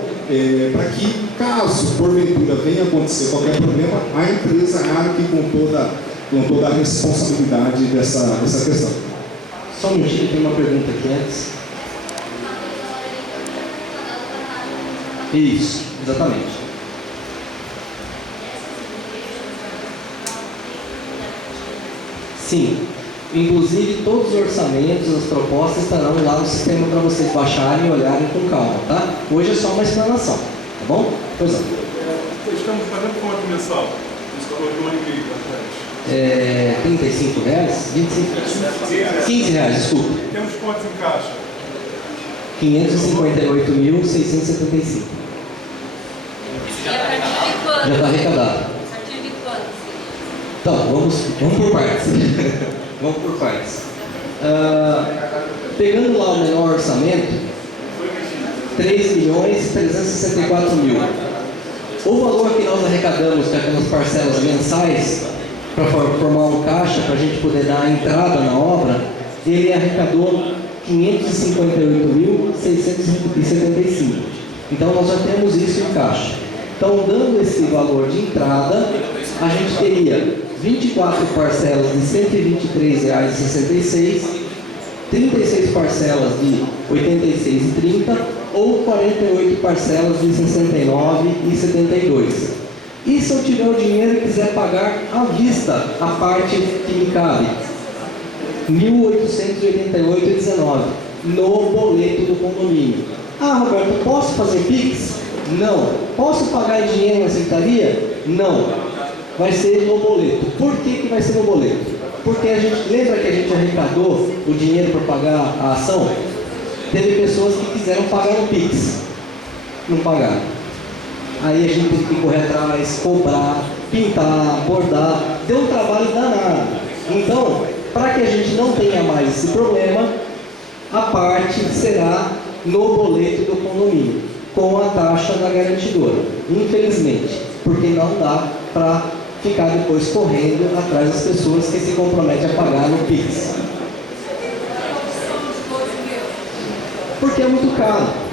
para que, caso porventura venha acontecer qualquer problema, a empresa arque com toda a responsabilidade dessa questão. Só um minutinho, tem uma pergunta aqui antes. Isso, exatamente. Sim, inclusive todos os orçamentos, as propostas estarão lá no sistema para vocês baixarem e olharem com calma, tá? Hoje é só uma explanação, tá bom? Pois não. Estamos fazendo quanto mensal? Isso falou de um ano e meio atrás. R$35? 25? R$15, desculpa. Temos quantos em caixa? 558.675. E a partir de quando? Já está arrecadado. A partir de quando? Então, vamos por partes. Vamos por partes. Pegando lá o menor orçamento, 3.364.000. O valor que nós arrecadamos, que é aquelas parcelas mensais, para formar um caixa, para a gente poder dar a entrada na obra, ele arrecadou 558.675. Então nós já temos isso em caixa. Então, dando esse valor de entrada, a gente teria 24 parcelas de R$ 123,66, 36 parcelas de R$ 86,30 ou 48 parcelas de R$ 69,72. E se eu tiver o dinheiro e quiser pagar à vista a parte que me cabe? R$ 1.888,19 no boleto do condomínio. Ah, Roberto, posso fazer Pix? Não. Posso pagar em dinheiro na secretaria? Não. Vai ser no boleto. Por que vai ser no boleto? Porque a gente, lembra que a gente arrecadou o dinheiro para pagar a ação? Teve pessoas que quiseram pagar no Pix. Não pagaram. Aí a gente teve que correr atrás, cobrar, pintar, bordar. Deu um trabalho danado. Então, para que a gente não tenha mais esse problema, a parte será no boleto do condomínio, com a taxa da garantidora. Infelizmente, porque não dá para ficar depois correndo atrás das pessoas que se comprometem a pagar no Pix. Porque é muito caro.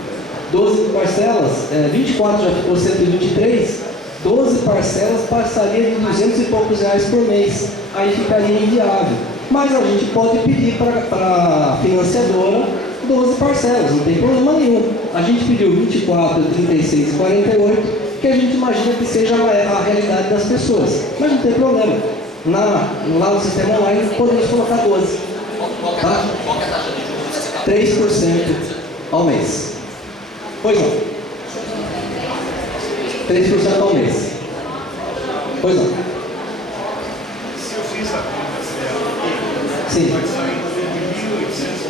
12 parcelas, 24 já ficou 123, 12 parcelas passaria de 200 e poucos reais por mês. Aí ficaria inviável. Mas a gente pode pedir para a financiadora 12 parcelas, não tem problema nenhum. A gente pediu 24, 36 e 48, que a gente imagina que seja a realidade das pessoas. Mas não tem problema. Lá no sistema online podemos colocar 12. Tá? Qual que é a taxa de juros? 3% ao mês. Pois não. 3% ao mês. Pois não. Se eu fiz a conta certa aqui, Sim. vai sair em torno de R$ 1.800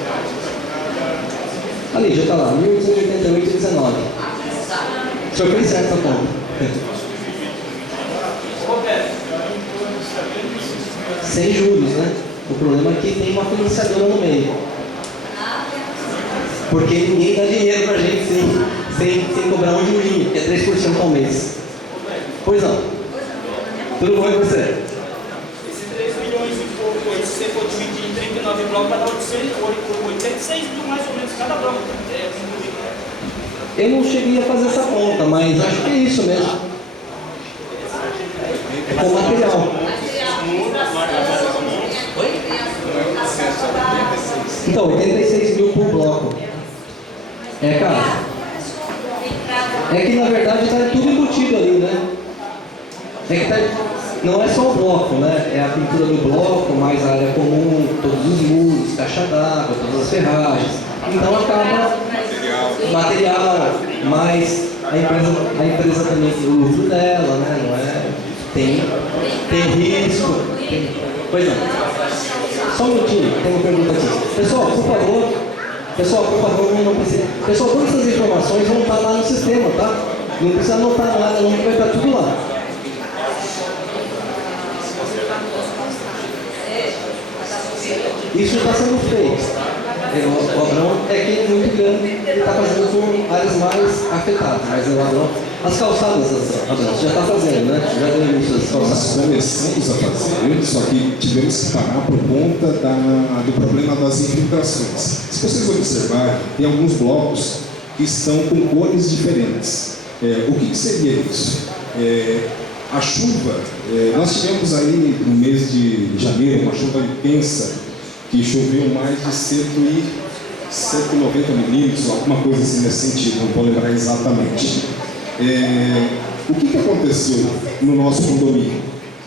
para Ali, já está lá, 1.888,19. O senhor fez certo a conta. Sem juros, né? O problema é que tem uma financiadora no meio. Porque ninguém dá dinheiro pra gente sem cobrar um jurinho, que é 3% ao mês. Pois não. Tudo bom com você? Esses 3 milhões e pouco, se você for dividir em 39 blocos, vai dar 806 mil mais ou menos cada bloco. Eu não cheguei a fazer essa conta, mas acho que é isso mesmo. É com material. Então, 86 mil por bloco. É, cara. É que na verdade está tudo embutido ali, né? É que não é só o bloco, né? É a pintura do bloco, mais a área comum, todos os muros, caixa d'água, todas as ferragens. Então acaba material, mais a empresa também tem o lucro dela, né? Não é? Tem risco. Pois não. Só um minutinho, tem uma pergunta aqui. Pessoal, por favor, não precisa. Pessoal, todas essas informações vão estar lá no sistema, tá? Não precisa anotar nada, não, vai estar tudo lá. Isso está sendo feito. O Abrão é que é muito grande, ele está fazendo com áreas mais afetadas, mas o Abrão, as calçadas, Abrão, você já está fazendo, né? Já deu início às calçadas. Nós começamos a fazer, só que tivemos que parar por conta do problema das infiltrações. Se vocês observarem, tem alguns blocos que estão com cores diferentes. O que seria isso? A chuva, nós tivemos aí no mês de janeiro uma chuva intensa, que choveu mais de 190 milímetros, alguma coisa assim nesse sentido, não vou lembrar exatamente. O que aconteceu no nosso condomínio?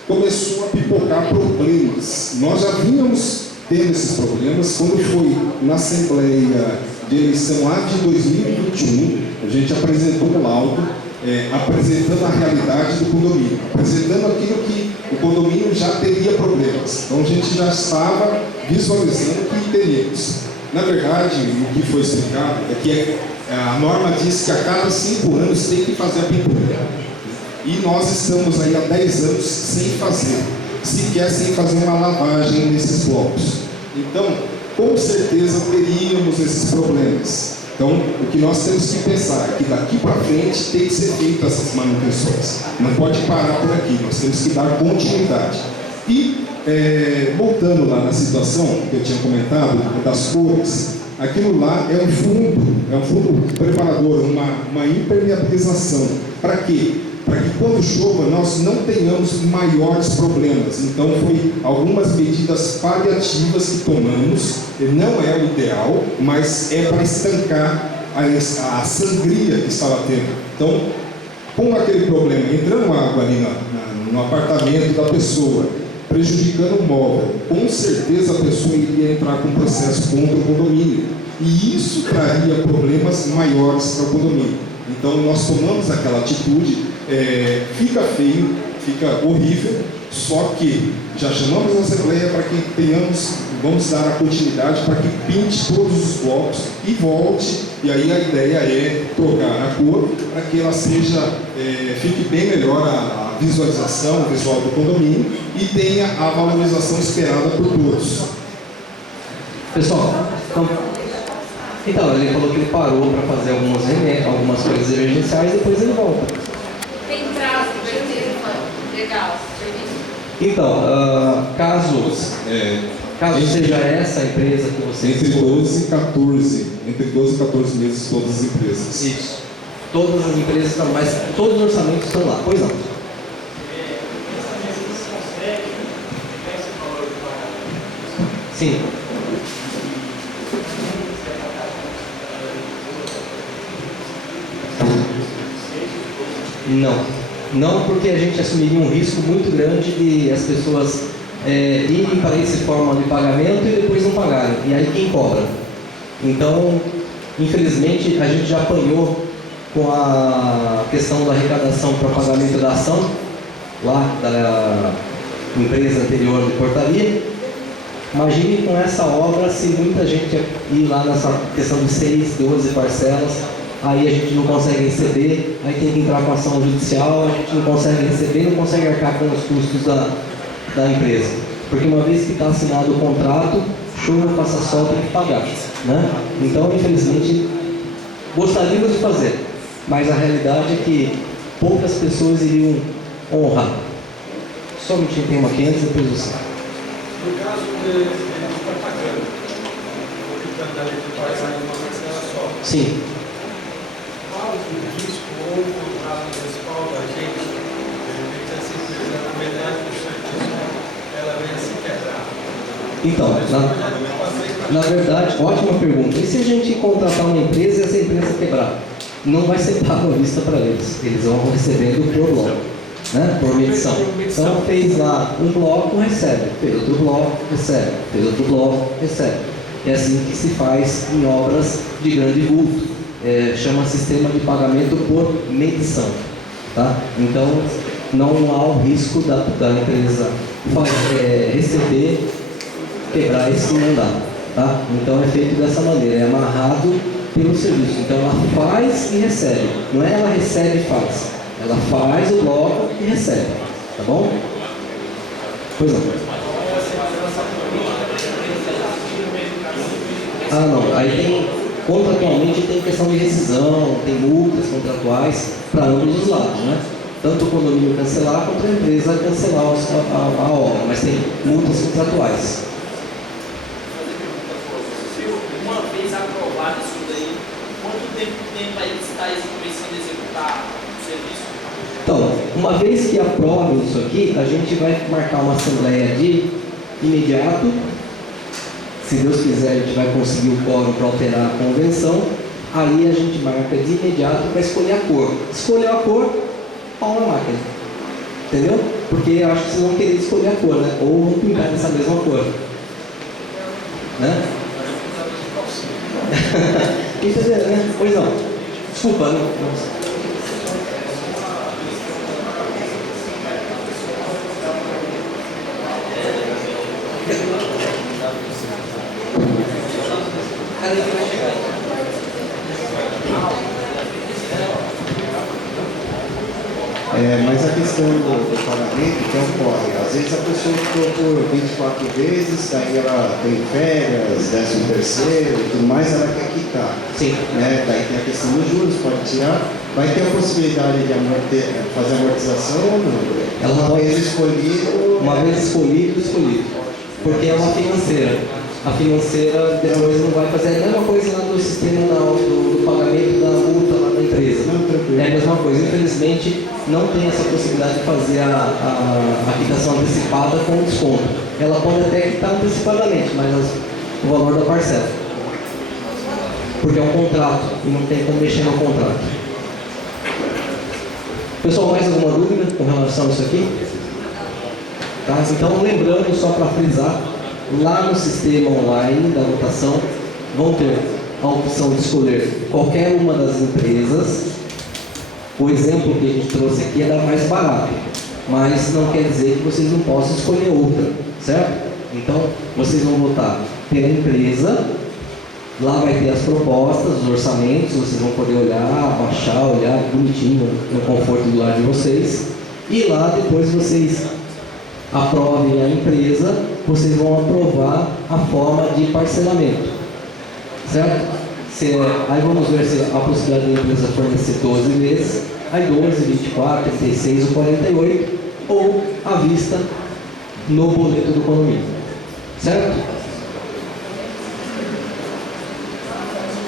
Começou a pipocar problemas. Nós já vínhamos tendo esses problemas quando foi na Assembleia de Eleição lá de 2021, a gente apresentou o laudo, apresentando a realidade do condomínio, apresentando aquilo que o condomínio já teria problemas. Então a gente já estava visualizando o que teríamos. Na verdade, o que foi explicado é que a norma diz que a cada 5 anos tem que fazer a pintura. E nós estamos aí há 10 anos sem fazer, sequer sem fazer uma lavagem nesses blocos. Então, com certeza teríamos esses problemas. Então, o que nós temos que pensar é que daqui para frente tem que ser feitas essas manutenções. Não pode parar por aqui, nós temos que dar continuidade. E, voltando lá na situação que eu tinha comentado, das cores, aquilo lá é um fundo preparador, uma impermeabilização. Para quê? para que quando chova nós não tenhamos maiores problemas. Então foi algumas medidas paliativas que tomamos, não é o ideal, mas é para estancar a sangria que estava tendo. Então, com aquele problema, entrando água ali no apartamento da pessoa, prejudicando o móvel, com certeza a pessoa iria entrar com processo contra o condomínio. E isso traria problemas maiores para o condomínio. Então nós tomamos aquela atitude, fica feio, fica horrível, só que já chamamos a Assembleia para que vamos dar a continuidade para que pinte todos os blocos e volte, e aí a ideia é trocar a cor para que ela fique bem melhor a visualização, o visual do condomínio e tenha a valorização esperada por todos. Pessoal, então ele falou que ele parou para fazer algumas coisas emergenciais e depois ele volta. Tem prazo para ele entregar o serviço? Então, caso seja essa a empresa que você... Entre 12 e 14 meses todas as empresas. Isso. Todas as empresas estão, mas todos os orçamentos estão lá. Pois não. Sim. Não, porque a gente assumiria um risco muito grande de as pessoas irem para esse forma de pagamento e depois não pagarem. E aí quem cobra? Então, infelizmente, a gente já apanhou com a questão da arrecadação para pagamento da ação, lá da empresa anterior de portaria. Imagine com essa obra se muita gente ir lá nessa questão de 6, 12 parcelas, aí a gente não consegue receber, aí tem que entrar com ação judicial, a gente não consegue receber, não consegue arcar com os custos da empresa. Porque uma vez que está assinado o contrato, chuva, passa sol, tem que pagar. Né? Então, infelizmente, gostaríamos de fazer, mas a realidade é que poucas pessoas iriam honrar. Só um minutinho, tem uma 500, depois você. No caso de estar pagando, o que a faz aí uma parcela só. Sim. Qual o risco ou o contrato municipal da gente, de repente essa empresa, na metade do serviço, ela vem a se quebrar? Então, na verdade, ótima pergunta. E se a gente contratar uma empresa e essa empresa quebrar? Não vai ser pago à vista para eles. Eles vão recebendo por bloco. Né? Por medição. Então fez lá um bloco, recebe, fez outro bloco, recebe, fez outro bloco, recebe. É assim que se faz em obras de grande vulto. Chama sistema de pagamento por medição. Tá? Então não há o risco da empresa receber, quebrar esse mandato. Tá? Então é feito dessa maneira, é amarrado pelo serviço. Então ela faz e recebe. Não é ela recebe e faz. Ela faz o bloco e recebe, tá bom? Pois não. Ah, não. Aí contratualmente tem questão de rescisão, tem multas contratuais para ambos os lados, né? Tanto o condomínio cancelar quanto a empresa cancelar a obra, mas tem multas contratuais. Se uma vez aprovado isso daí, quanto tempo tem para ele estar começando a executar o serviço? Então, uma vez que aprove isso aqui, a gente vai marcar uma assembleia de imediato. Se Deus quiser, a gente vai conseguir o quórum para alterar a convenção. Aí a gente marca de imediato para escolher a cor. Escolheu a cor, pau na máquina. Entendeu? Porque eu acho que vocês vão querer escolher a cor, né? Ou vão pintar dessa mesma cor. Né? Entendeu, né? Pois não. Desculpa, não. Mas a questão do pagamento que ocorre, às vezes a pessoa ficou por 24 vezes, daí ela tem férias, 13º e tudo mais, ela quer quitar. Sim. Né? Daí tem a questão dos juros, pode tirar. Vai ter a possibilidade de fazer amortização ou não? Ela uma vez escolhido. Uma vez escolhido. Porque é uma financeira. A financeira depois não vai fazer a mesma coisa lá do sistema do pagamento da multa lá da empresa. Não, tranquilo. É a mesma coisa. Infelizmente, não tem essa possibilidade de fazer a quitação antecipada com desconto. Ela pode até quitar antecipadamente, mas o valor da parcela. Porque é um contrato e não tem como mexer no contrato. Pessoal, mais alguma dúvida com relação a isso aqui? Tá? Então, lembrando, só para frisar, lá no sistema online da anotação, vão ter a opção de escolher qualquer uma das empresas. O exemplo que a gente trouxe aqui é da mais barata, mas não quer dizer que vocês não possam escolher outra, certo? Então, vocês vão votar pela empresa, lá vai ter as propostas, os orçamentos, vocês vão poder olhar, baixar, olhar bonitinho no conforto do lar de vocês, e lá depois vocês aprovem a empresa, vocês vão aprovar a forma de parcelamento, certo? Aí vamos ver se a possibilidade da empresa fornecer 12 vezes, aí 12, 24, 36 ou 48, ou à vista no boleto do condomínio, certo?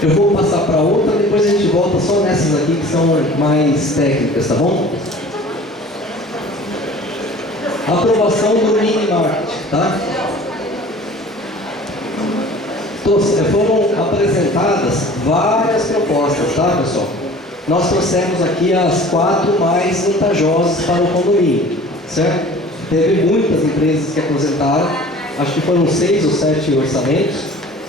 Eu vou passar para outra, depois a gente volta só nessas aqui que são mais técnicas, tá bom? Aprovação do mini-market, tá? Foram apresentadas várias propostas, tá, pessoal? Nós trouxemos aqui as 4 mais vantajosas para o condomínio, certo? Teve muitas empresas que apresentaram, acho que foram 6 ou 7 orçamentos,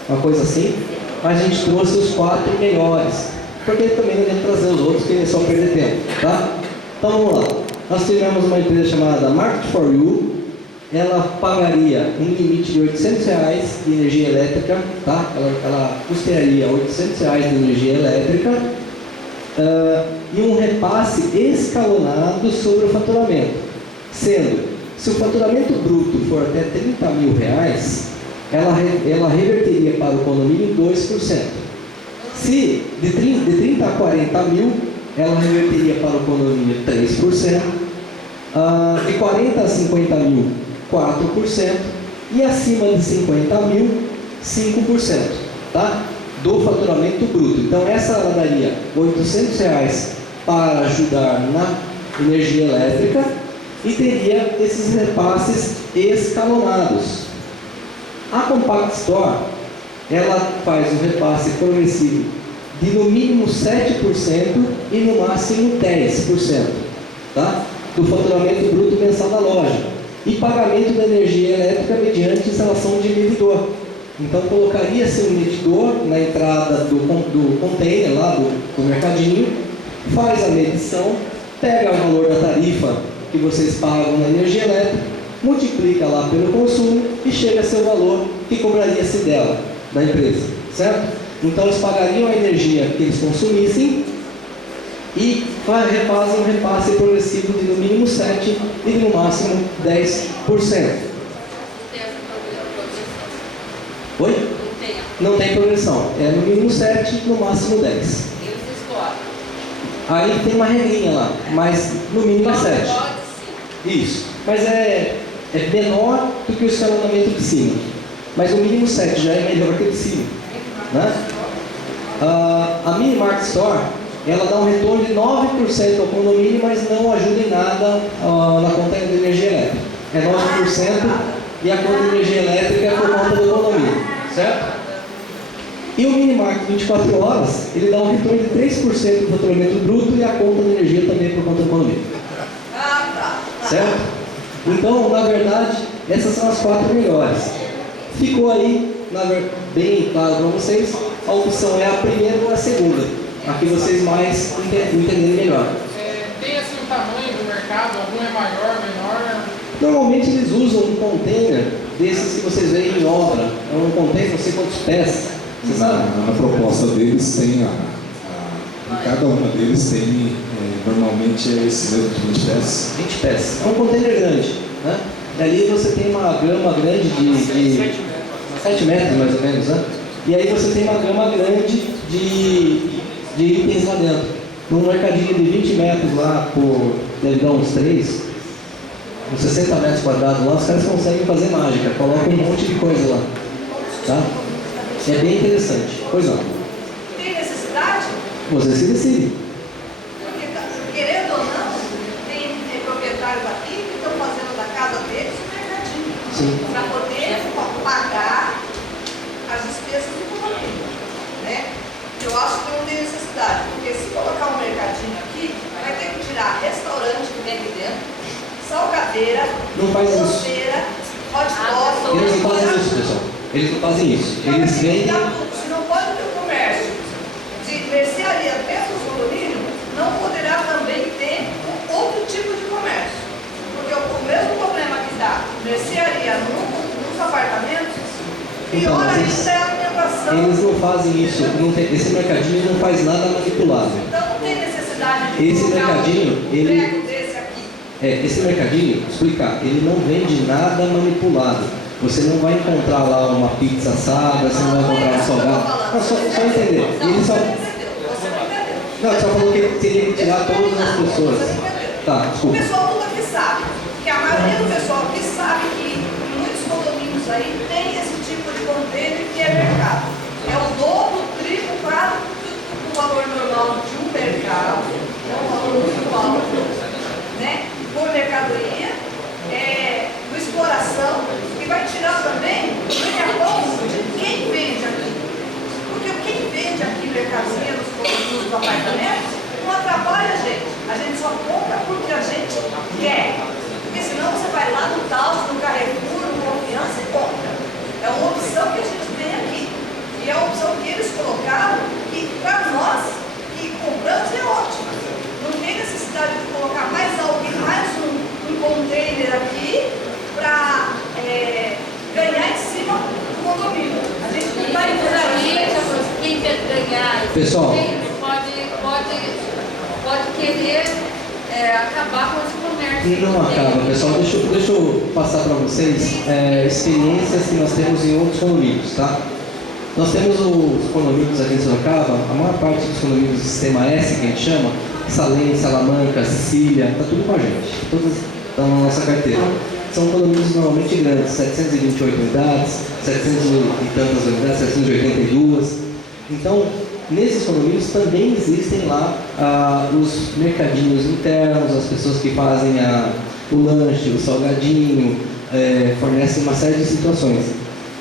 uma coisa assim, mas a gente trouxe os 4 melhores, porque também não adianta trazer os outros, que é só perder tempo, tá? Então vamos lá. Nós tivemos uma empresa chamada Market for You. Ela pagaria um limite de R$800 de energia elétrica, tá? Ela custearia R$800 de energia elétrica e um repasse escalonado sobre o faturamento. Sendo, se o faturamento bruto for até R$30 mil, ela reverteria para o condomínio 2%. Se de 30 a 40 mil, ela reverteria para o condomínio 3%. De 40 a 50 mil, 4%, e acima de 50 mil, 5%, tá? Do faturamento bruto. Então essa ela daria R$800 para ajudar na energia elétrica e teria esses repasses escalonados. A Compact Store, ela faz um repasse progressivo de no mínimo 7% e no máximo 10%, tá? Do faturamento bruto mensal da loja. E pagamento da energia elétrica mediante instalação de medidor. Então colocaria-se um medidor na entrada do container lá do mercadinho, faz a medição, pega o valor da tarifa que vocês pagam na energia elétrica, multiplica lá pelo consumo e chega a seu valor que cobraria-se dela, da empresa, certo? Então eles pagariam a energia que eles consumissem e refazem um repasse progressivo de no mínimo 7% e no máximo 10%. Oi? Não tem progressão. É no mínimo 7%, no máximo 10%. Aí tem uma regrinha lá, mas no mínimo é 7%. Isso. Mas é menor do que o escalonamento de cima. Mas o mínimo 7% já é melhor que o de cima, né? A Mini Market Store, ela dá um retorno de 9% ao condomínio, mas não ajuda em nada na conta de energia elétrica. É 9% e a conta de energia elétrica é por conta do condomínio, certo? E o Minimarket 24 horas, ele dá um retorno de 3% do faturamento bruto e a conta de energia também é por conta do condomínio. Certo? Então, na verdade, essas são as 4 melhores. Ficou aí, bem claro para vocês, a opção é a primeira ou a segunda. Aqui vocês mais entenderem melhor. Tem assim o tamanho do mercado? Algum é maior, menor? Normalmente eles usam um container desses que vocês veem em obra. É um container, não sei quantos pés. Você sabe? Na proposta deles tem em cada uma deles tem normalmente esse mesmo de 20 pés. 20 pés. É um container grande, né? E ali você tem uma grama grande de 7 metros mais ou menos, né? E aí você tem uma grama grande de itens lá dentro. Num mercadinho de 20 metros lá por, deve dar uns 60 metros quadrados lá, os caras conseguem fazer mágica, colocam um monte de coisa lá, tá? É bem interessante. Pois não. Tem necessidade? Você se decide. Porque, querendo ou não, geladeira, Não faz isso. doceira, hot dog. Eles não fazem isso, pessoal. Eles não fazem isso. Eles vendem. Se não pode ter comércio de mercearia dentro do condomínio, não poderá também ter outro tipo de comércio. Porque o mesmo problema que dá mercearia nos apartamentos, Então, pior mas ainda é a alimentação. eles não fazem isso. Esse mercadinho não faz nada manipulado. Então não tem necessidade de Esse colocar mercadinho, um ele- treco desse aqui. Esse mercadinho, explicar, ele não vende nada manipulado. Você não vai encontrar lá uma pizza assada, você não vai encontrar um salgado. Não, só entender. Ele só... Não, só falou que teria que tirar todas as pessoas. Tá, O desculpa. pessoal tudo aqui sabe, que a maioria do pessoal aqui sabe que muitos condomínios aí tem esse tipo de convênio que é mercado. É o dobro, o triplo, quase do valor normal de um mercado. É um valor muito alto, né? Por mercadoria, por exploração, e vai tirar também o ganha-pão de quem vende aqui. Porque quem vende aqui mercadoria nos apartamentos não atrapalha a gente. A gente só compra porque a gente quer. Porque senão você vai lá no Taos, no Carrefour, no Confiança e compra. É uma opção que a gente tem aqui. E é a opção que eles colocaram, que para nós que compramos é ótima. Não tem necessidade de colocar mais alguém, mais um container aqui para ganhar em cima do condomínio. A gente não vai Quem quer ganhar, Pessoal. pode querer acabar com esse comércio. E não acaba, pessoal. Deixa eu passar para vocês experiências que nós temos em outros condomínios, tá? Nós temos os condomínios aqui em Sorocaba, a maior parte dos condomínios do sistema S, que a gente chama, Salem, Salamanca, Sicília, está tudo com a gente. Todos estão na nossa carteira. São condomínios normalmente grandes, 728 unidades, 700 e tantas unidades, 782. Então, nesses condomínios também existem lá os mercadinhos internos, as pessoas que fazem o lanche, o salgadinho, fornecem uma série de situações.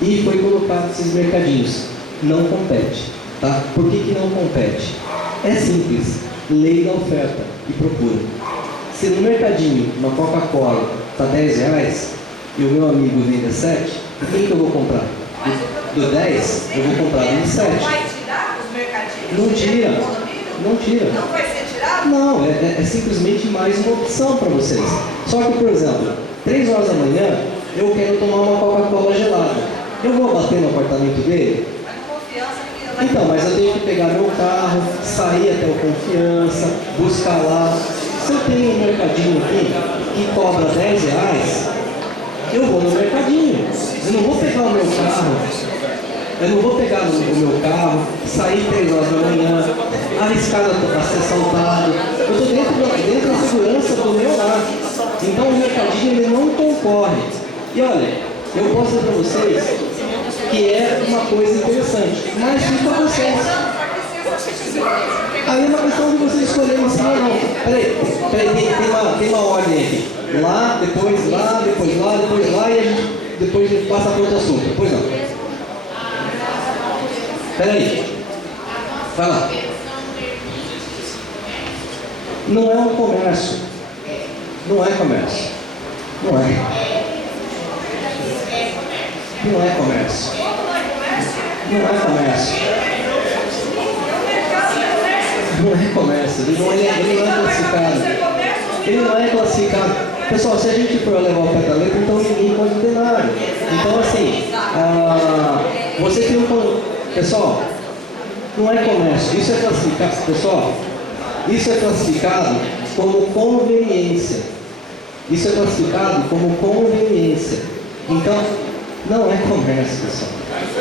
E foi colocado esses mercadinhos. Não compete. Tá? Por que não compete? É simples. Lei da oferta e procura. Se no mercadinho, uma Coca-Cola está R$10 e o meu amigo vende a 7, quem que eu vou comprar? Do 10, eu vou comprar do 7. Vai tirar os mercadinhos? Não tira. Não tira. Não vai ser tirado? Não, é simplesmente mais uma opção para vocês. Só que, por exemplo, 3 horas da manhã, eu quero tomar uma Coca-Cola gelada. Eu vou bater no apartamento dele? Então, mas eu tenho que pegar meu carro, sair até o Confiança, buscar lá. Se eu tenho um mercadinho aqui que cobra R$10, eu vou no mercadinho. Eu não vou pegar o meu carro. Eu não vou pegar o meu carro, sair 3 horas da manhã, arriscar a ser assaltado. Eu estou dentro da segurança do meu lar. Então o mercadinho ele não concorre. E olha, eu posso dizer para vocês que é uma coisa interessante, mas fica a vocês. Aí é uma questão de vocês escolherem sim ou não. Peraí, tem uma ordem aqui. Lá, depois lá, depois lá, depois lá, e a gente depois passa para outro assunto. Pois não. Peraí. Vai lá. Não é um comércio. Não é comércio. Não é. Não é comércio. Não é comércio. Não é comércio. Ele não é classificado. Ele não é classificado. Pessoal, se a gente for levar o pé da letra, então ninguém pode ter nada. Então, assim, você tem um... Pessoal, não é comércio. Isso é classificado, pessoal. Isso é classificado como conveniência. Isso é classificado como conveniência. Então, não é comércio, pessoal.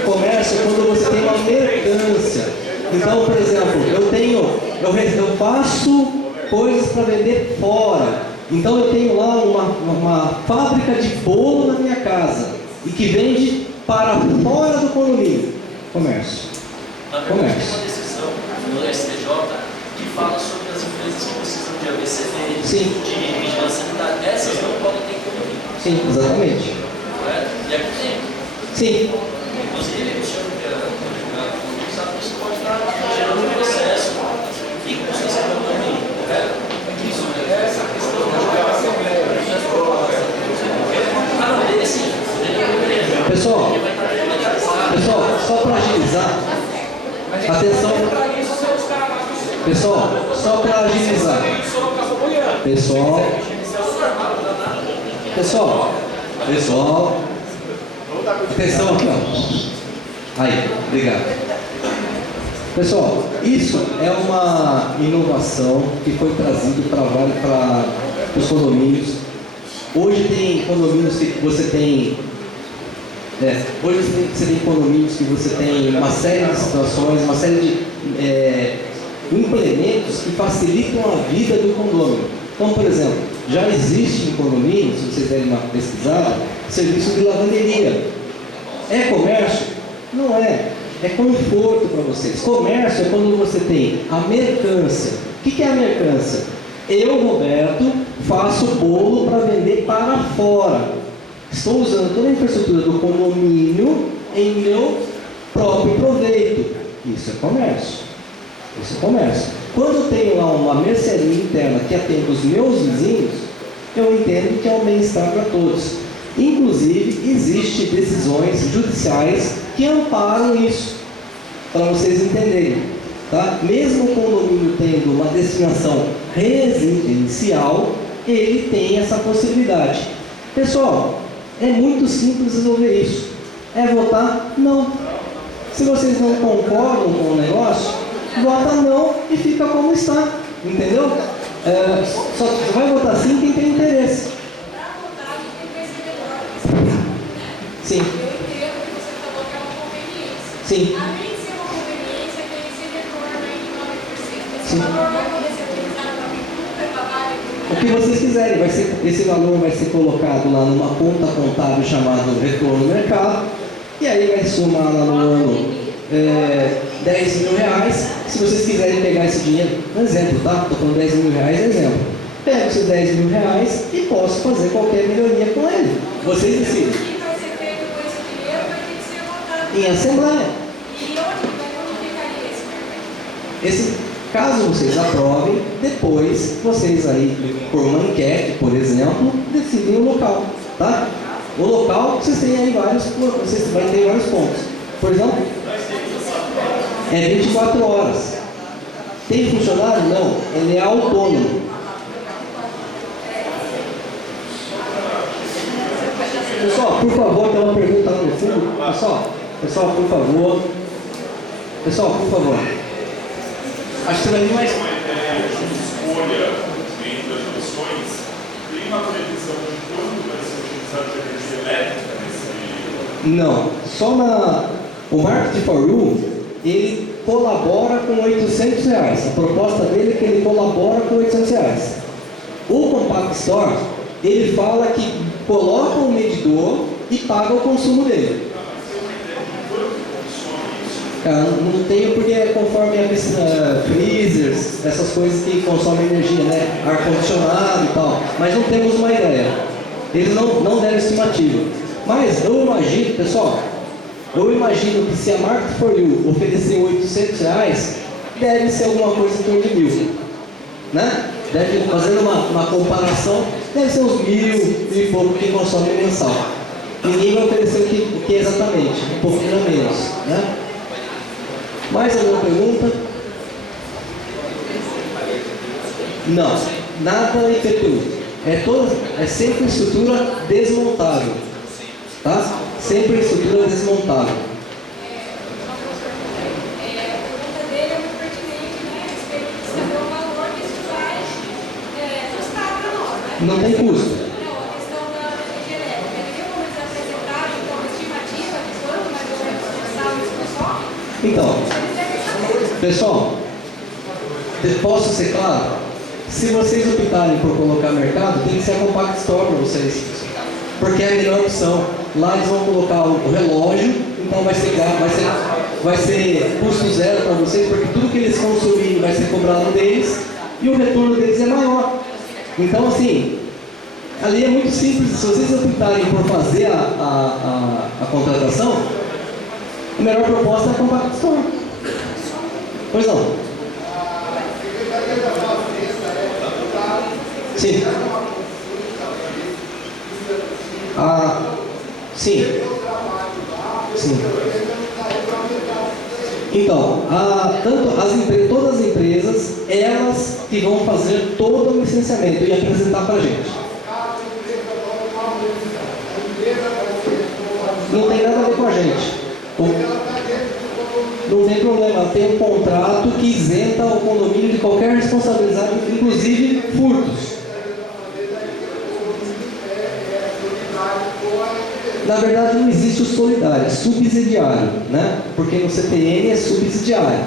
Comércio é quando você tem uma mercância. Então, por exemplo, eu faço coisas para vender fora. Então eu tenho lá uma fábrica de bolo na minha casa e que vende para fora do condomínio. Comércio. Na verdade, tem uma decisão do STJ que fala sobre as empresas que precisam de ABCD, de vigilância sanitária. Essas não podem ter condomínio. Sim, exatamente. Correto? E aqui tem. Sim. Inclusive, o senhor sabe que isso pode estar gerando um processo que custa esse condomínio, correto? Isso, essa questão da Atenção aqui, ó. Aí, obrigado. Pessoal, isso é uma inovação que foi trazida para os condomínios. Hoje tem condomínios que você tem. Hoje você tem condomínios que você tem uma série de situações, uma série de implementos que facilitam a vida do condomínio. Então, por exemplo, já existe em condomínio, se vocês derem uma pesquisada, serviço de lavanderia. É comércio? Não é. É conforto para vocês. Comércio é quando você tem a mercância. O que é a mercância? Eu, Roberto, faço bolo para vender para fora. Estou usando toda a infraestrutura do condomínio em meu próprio proveito. Isso é comércio. Isso é comércio. Quando eu tenho lá uma mercearia interna que atende os meus vizinhos, eu entendo que é um bem-estar para todos. Inclusive, existem decisões judiciais que amparam isso, para vocês entenderem. Tá? Mesmo o condomínio tendo uma destinação residencial, ele tem essa possibilidade. Pessoal, é muito simples resolver isso. É votar não. Se vocês não concordam com o negócio, vota não e fica como está. Entendeu? Só vai votar sim quem tem interesse. Sim. Eu entendo que você falou que é uma conveniência. Sim. Além de ser uma conveniência, que esse retorno é em 9%. Esse Sim. valor vai poder ser utilizado para pintura, trabalho, O que vocês quiserem, esse valor vai ser colocado lá numa conta contábil chamada retorno do mercado, e aí vai somar lá no ano 10 mil reais. Se vocês quiserem pegar esse dinheiro, um exemplo, tá? Estou falando 10 mil reais, exemplo. Pego esses 10 mil reais e posso fazer qualquer melhoria com ele. Vocês decidem. O que vai ser feito com esse dinheiro vai ter que ser votado. Em assembleia. E onde ficaria esse mercado? Caso vocês aprovem, depois vocês aí, por uma enquete, por exemplo, decidem o local, tá? O local, vocês têm aí vocês vão ter vários pontos. Por exemplo, é 24 horas. Tem funcionário? Não. Ele é autônomo. Pessoal, por favor, tem uma pergunta lá no fundo. Pessoal, por favor. Pessoal, por favor. Acho que você vai vir mais. Escolha entre as opções, tem uma previsão de quando vai ser utilizada a energia elétrica nesse. Não. O Market for You, ele colabora com R$800. A proposta dele é que ele colabora com R$800. O Compact Store, ele fala que coloca o medidor e paga o consumo dele. Não tenho porque conforme a freezers, essas coisas que consomem energia, né? Ar-condicionado e tal. Mas não temos uma ideia. Eles não deram estimativa. Mas eu imagino, pessoal, que se a Market for You oferecer R$800, deve ser alguma coisa em torno de 1.000. Né? Fazendo uma comparação, deve ser uns 1.000 e pouco que consome mensal. Ninguém vai oferecer o que exatamente, um pouquinho a menos. Né? Mais alguma pergunta? Não, nada IPTU. É sempre estrutura desmontável. Tá? Sempre estrutura desmontável. A pergunta dele é muito pertinente, né? A respeito de saber o valor que isso vai custar para nós, né? Não tem custo. Não, a questão da energia elétrica. Ele tem como eles apresentarem então, uma estimativa de quanto mais ou menos mensal isso consome? Então, pessoal, posso ser claro? Se vocês optarem por colocar mercado, tem que ser a Compact Store para vocês. Porque é a melhor opção. Lá eles vão colocar o relógio, então vai ser custo zero para vocês, porque tudo que eles consumirem vai ser cobrado deles e o retorno deles é maior. Então, assim, ali é muito simples. Se vocês optarem por fazer a contratação, a melhor proposta é a Compact Store. Pois não? Sim. Sim. Sim. Então, todas as empresas, elas que vão fazer todo o licenciamento e apresentar para a gente. Não tem nada a ver com a gente. Não tem problema, tem um contrato que isenta o condomínio de qualquer responsabilidade, inclusive furtos. Na verdade, não existe o solidário, é subsidiário, né? Porque no CTN é subsidiário.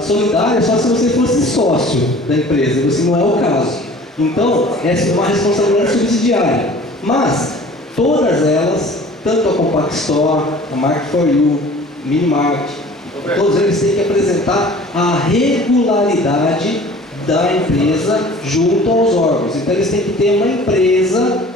Solidário é só se você fosse sócio da empresa, você não é o caso. Então, essa é uma responsabilidade subsidiária. Mas, todas elas, tanto a Compact Store, a Market4U, Minimarket, todos eles têm que apresentar a regularidade da empresa junto aos órgãos. Então, eles têm que ter uma empresa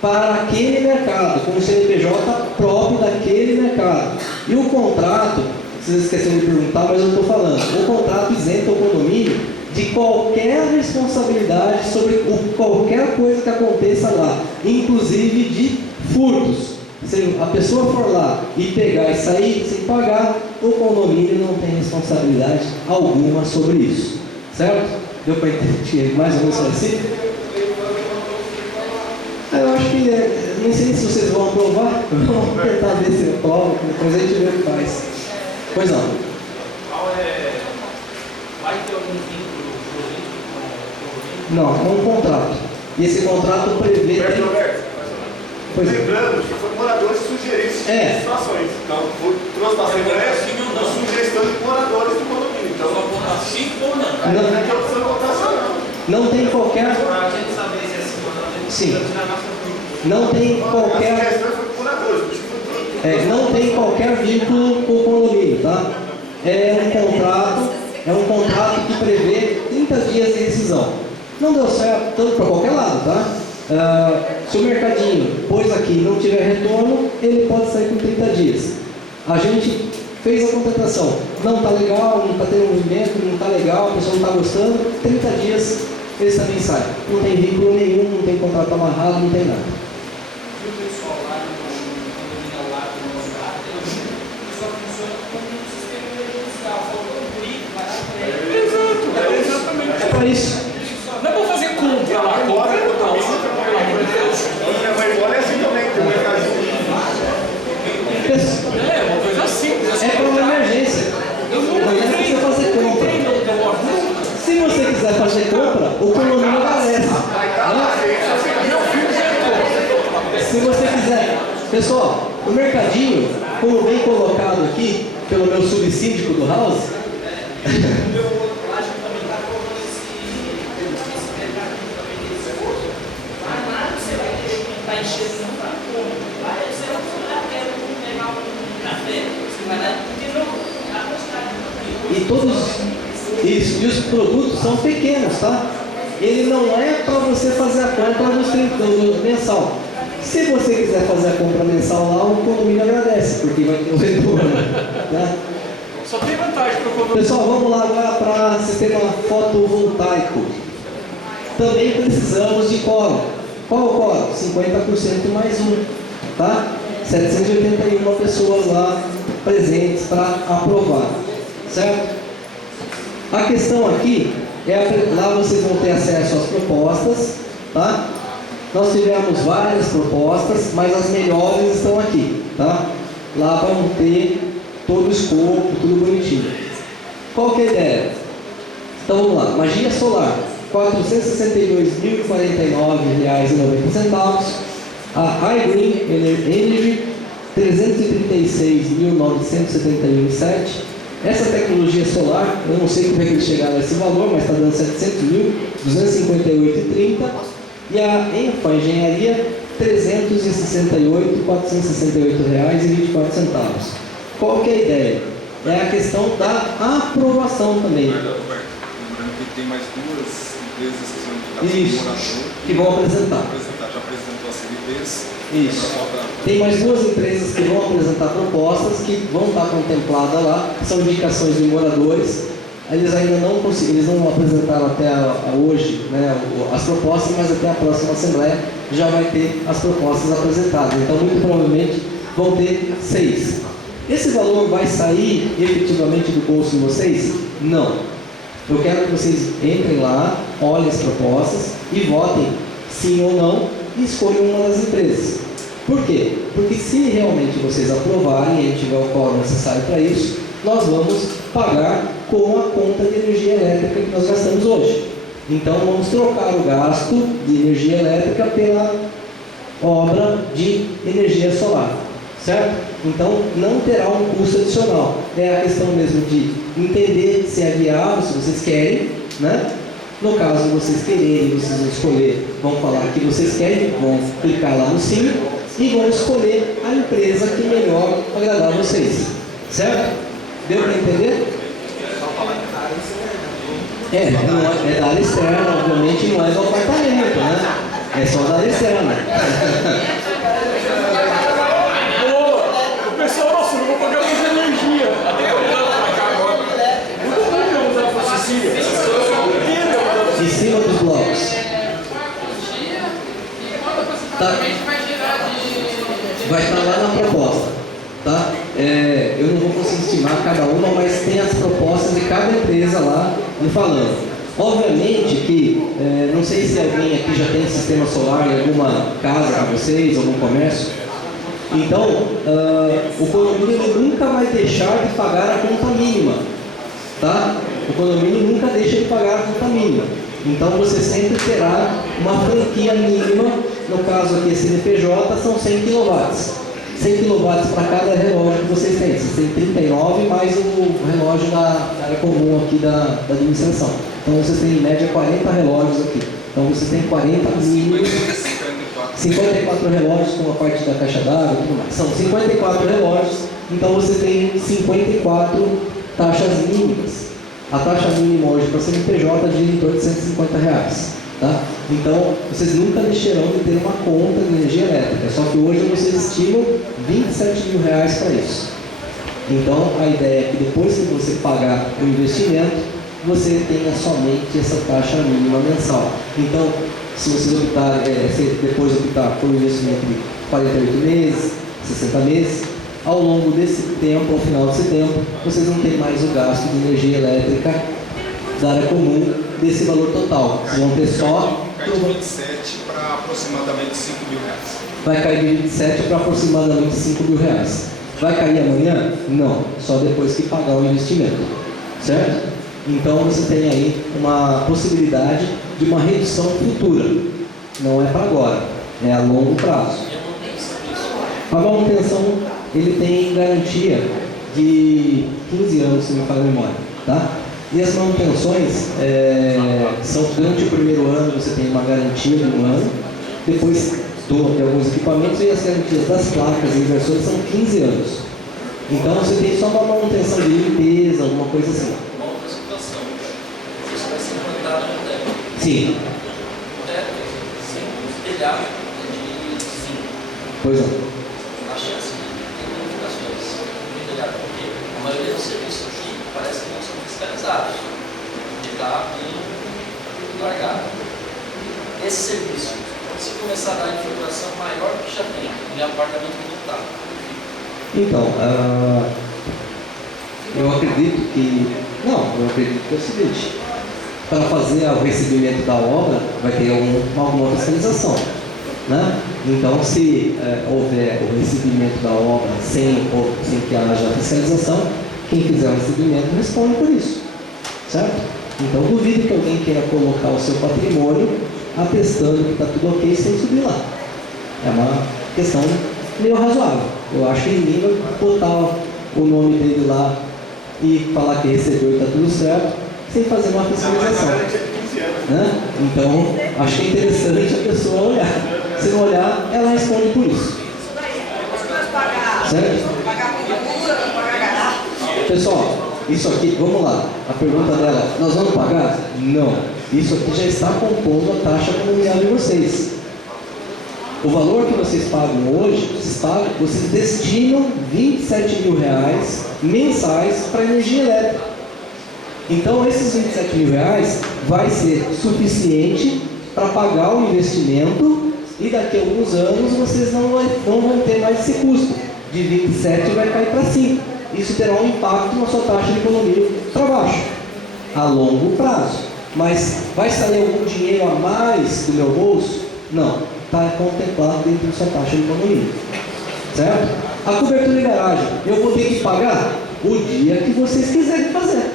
para aquele mercado, com o CNPJ próprio daquele mercado. E o contrato, vocês esqueceram de perguntar, mas eu estou falando, o contrato isenta o condomínio de qualquer responsabilidade sobre qualquer coisa que aconteça lá, inclusive de furtos. Se a pessoa for lá e pegar e sair sem pagar, o condomínio não tem responsabilidade alguma sobre isso. Certo? Deu para entender mais ou menos assim? Eu acho que, não sei se vocês vão aprovar, vamos tentar ver se aprova, depois a gente vê o que faz. Pois não. Vai ter algum vínculo jurídico com o Não, é um contrato. E esse contrato prevê... Lembrando que foi moradores que sugeriram situações. Então, trouxe para a Assembleia a sugestão de moradores do condomínio. Então, Só votar sim ou não? não tem que opção votacional. Não tem qualquer... Para a gente saber se é sim ou não, a gente Sim. precisa tirar a nossa dúvida. Não tem qualquer... A sugestão foi de moradores. não tem qualquer vínculo com o condomínio, tá? É um contrato que prevê 30 dias de rescisão. Não deu certo, tanto para qualquer lado, tá? Se o mercadinho pôs aqui e não tiver retorno, ele pode sair com 30 dias. A gente fez a contratação, não está legal, não está tendo movimento, não está legal, a pessoa não está gostando, 30 dias eles também saem. Não tem vínculo nenhum, não tem contrato amarrado, não tem nada. E o pessoal lá no condomínio lá do nosso lado, ele só funciona como um sistema emergencial, faltou um grito, vai lá para ele. Exatamente. É para isso. Não é para fazer compra lá, compra é Vai embora é assim também, tem um mercadinho. É uma coisa simples. É para uma emergência. Não precisa fazer compra. Se você quiser fazer compra, o condomínio agradece. Se você quiser. Pessoal, o mercadinho, como bem colocado aqui pelo meu subsíndico do House, Vai encher não para como. Vai ser um quero pegar um café. Você vai lá porque não a quantidade e todos isso, e os produtos são pequenos, tá? Ele não é para você fazer a compra no mensal. Se você quiser fazer a compra mensal lá, o condomínio agradece, porque vai ter um retorno. Tá? Só tem vantagem para o condomínio. Pessoal, vamos lá agora para sistema fotovoltaico. Também precisamos de quórum. Qual o quórum? 50% mais um, tá? 781 pessoas lá presentes para aprovar, certo? A questão aqui lá vocês vão ter acesso às propostas, tá? Nós tivemos várias propostas, mas as melhores estão aqui, tá? Lá vão ter todo o escopo, tudo bonitinho. Qual que é a ideia? Então vamos lá, magia solar. R$ 462.049,90. A iGreen Energy, R$ 336.971,7. Essa tecnologia solar, eu não sei como é que eles chegaram a esse valor, mas está dando R$ 700.258,30. E a Enfa Engenharia, R$ 368.468,24. Qual que é a ideia? É a questão da aprovação também. Lembrando que tem mais duas empresas que são indicadas Isso, como morador, que vão apresentar. Já apresentou as CVPs. Isso. Tem mais duas empresas que vão apresentar propostas que vão estar contempladas lá, que são indicações de moradores. Eles ainda não conseguiram, eles não apresentaram até hoje, né, as propostas, mas até a próxima Assembleia já vai ter as propostas apresentadas. Então, muito provavelmente, vão ter 6. Esse valor vai sair efetivamente do bolso de vocês? Não. Eu quero que vocês entrem lá, olhem as propostas e votem sim ou não e escolham uma das empresas. Por quê? Porque se realmente vocês aprovarem e a gente tiver o quórum necessário para isso, nós vamos pagar com a conta de energia elétrica que nós gastamos hoje. Então vamos trocar o gasto de energia elétrica pela obra de energia solar, certo? Então não terá um custo adicional. É a questão mesmo de entender se é viável, se vocês querem, né? No caso de vocês quererem, vocês vão escolher, vão falar que vocês querem, vão clicar lá no sim e vão escolher a empresa que melhor agradar vocês, certo? Deu para entender? É da área externa, obviamente não é do apartamento, né? É só da área externa. O pessoal, nossa, não vou pagar mais energia. Até eu vou pra cá agora. Muito bom que eu usar pra Cecília. Em cima dos blocos. Tá. Vai estar lá na proposta. Tá? Eu não vou conseguir estimar cada uma, mas tem as propostas de cada empresa lá me falando. Obviamente que, não sei se alguém aqui já tem sistema solar em alguma casa de vocês, algum comércio. Então, o condomínio nunca vai deixar de pagar a conta mínima. Tá? O condomínio nunca deixa de pagar a conta mínima. Então, você sempre terá uma franquia mínima. No caso aqui, CNPJ, são 100 kW. 100 kW para cada relógio que vocês têm. Vocês têm 39 mais o relógio da área comum aqui da administração. Então vocês têm em média 40 relógios aqui. Então vocês têm 40 mínimos, 54 relógios com a parte da caixa d'água e tudo mais. São 54 relógios, então vocês têm 54 taxas mínimas. A taxa mínima hoje para CNPJ é de em torno de R$150. Tá? Então, vocês nunca deixarão de ter uma conta de energia elétrica, só que hoje vocês estimam R$27 mil para isso. Então, a ideia é que depois que você pagar o investimento, você tenha somente essa taxa mínima mensal. Então, se vocês optarem, depois optar por um investimento de 48 meses, 60 meses, ao longo desse tempo, ao final desse tempo, vocês não têm mais o gasto de energia elétrica da área comum desse valor total. Vocês vão ter só... Cai de 27 para aproximadamente R$5 mil. Vai cair de 27 para aproximadamente R$5 mil. Vai cair amanhã? Não, só depois que pagar o investimento, certo? Então você tem aí uma possibilidade de uma redução futura. Não é para agora, é a longo prazo. A manutenção, ele tem garantia de 15 anos, se não me falha a memória, tá? E as manutenções são durante o primeiro ano, você tem uma garantia de 1 ano, depois de alguns equipamentos, e as garantias das placas e inversores são 15 anos. Então você tem só uma manutenção de limpeza, alguma coisa assim. Uma outra situação, isso vai ser implantado no teto. Sim. O teto, sim, o telhado é de 5. Pois é. A chance de ter modificações no telhado, porque a maioria dos serviços aqui parece que não são fiscalizados, de estar bem largado. Esse serviço, se começar a dar infiltração maior do que já tem, em apartamento que não está. Então, eu acredito que é o seguinte: para fazer o recebimento da obra, vai ter alguma fiscalização, né? Então, se houver o recebimento da obra sem que haja fiscalização, quem fizer o recebimento responde por isso, certo? Então, duvido que alguém queira colocar o seu patrimônio atestando que está tudo ok sem subir lá. É uma questão meio razoável. Eu acho que ninguém vai botar o nome dele lá e falar que recebeu e está tudo certo, sem fazer uma fiscalização. Né? Então, acho que é interessante a pessoa olhar. Se não olhar, ela responde por isso. Certo? Pessoal, isso aqui, vamos lá. A pergunta dela, nós vamos pagar? Não. Isso aqui já está compondo a taxa comunitária de vocês. O valor que vocês pagam hoje, vocês destinam R$27 mil mensais para energia elétrica. Então, esses R$27 mil vai ser suficiente para pagar o investimento e daqui a alguns anos vocês não vão ter mais esse custo. de 27 vai cair para 5. Isso terá um impacto na sua taxa de condomínio para baixo, a longo prazo. Mas vai sair algum dinheiro a mais do meu bolso? Não, está contemplado dentro da sua taxa de condomínio. Certo? A cobertura de garagem, eu vou ter que pagar o dia que vocês quiserem fazer.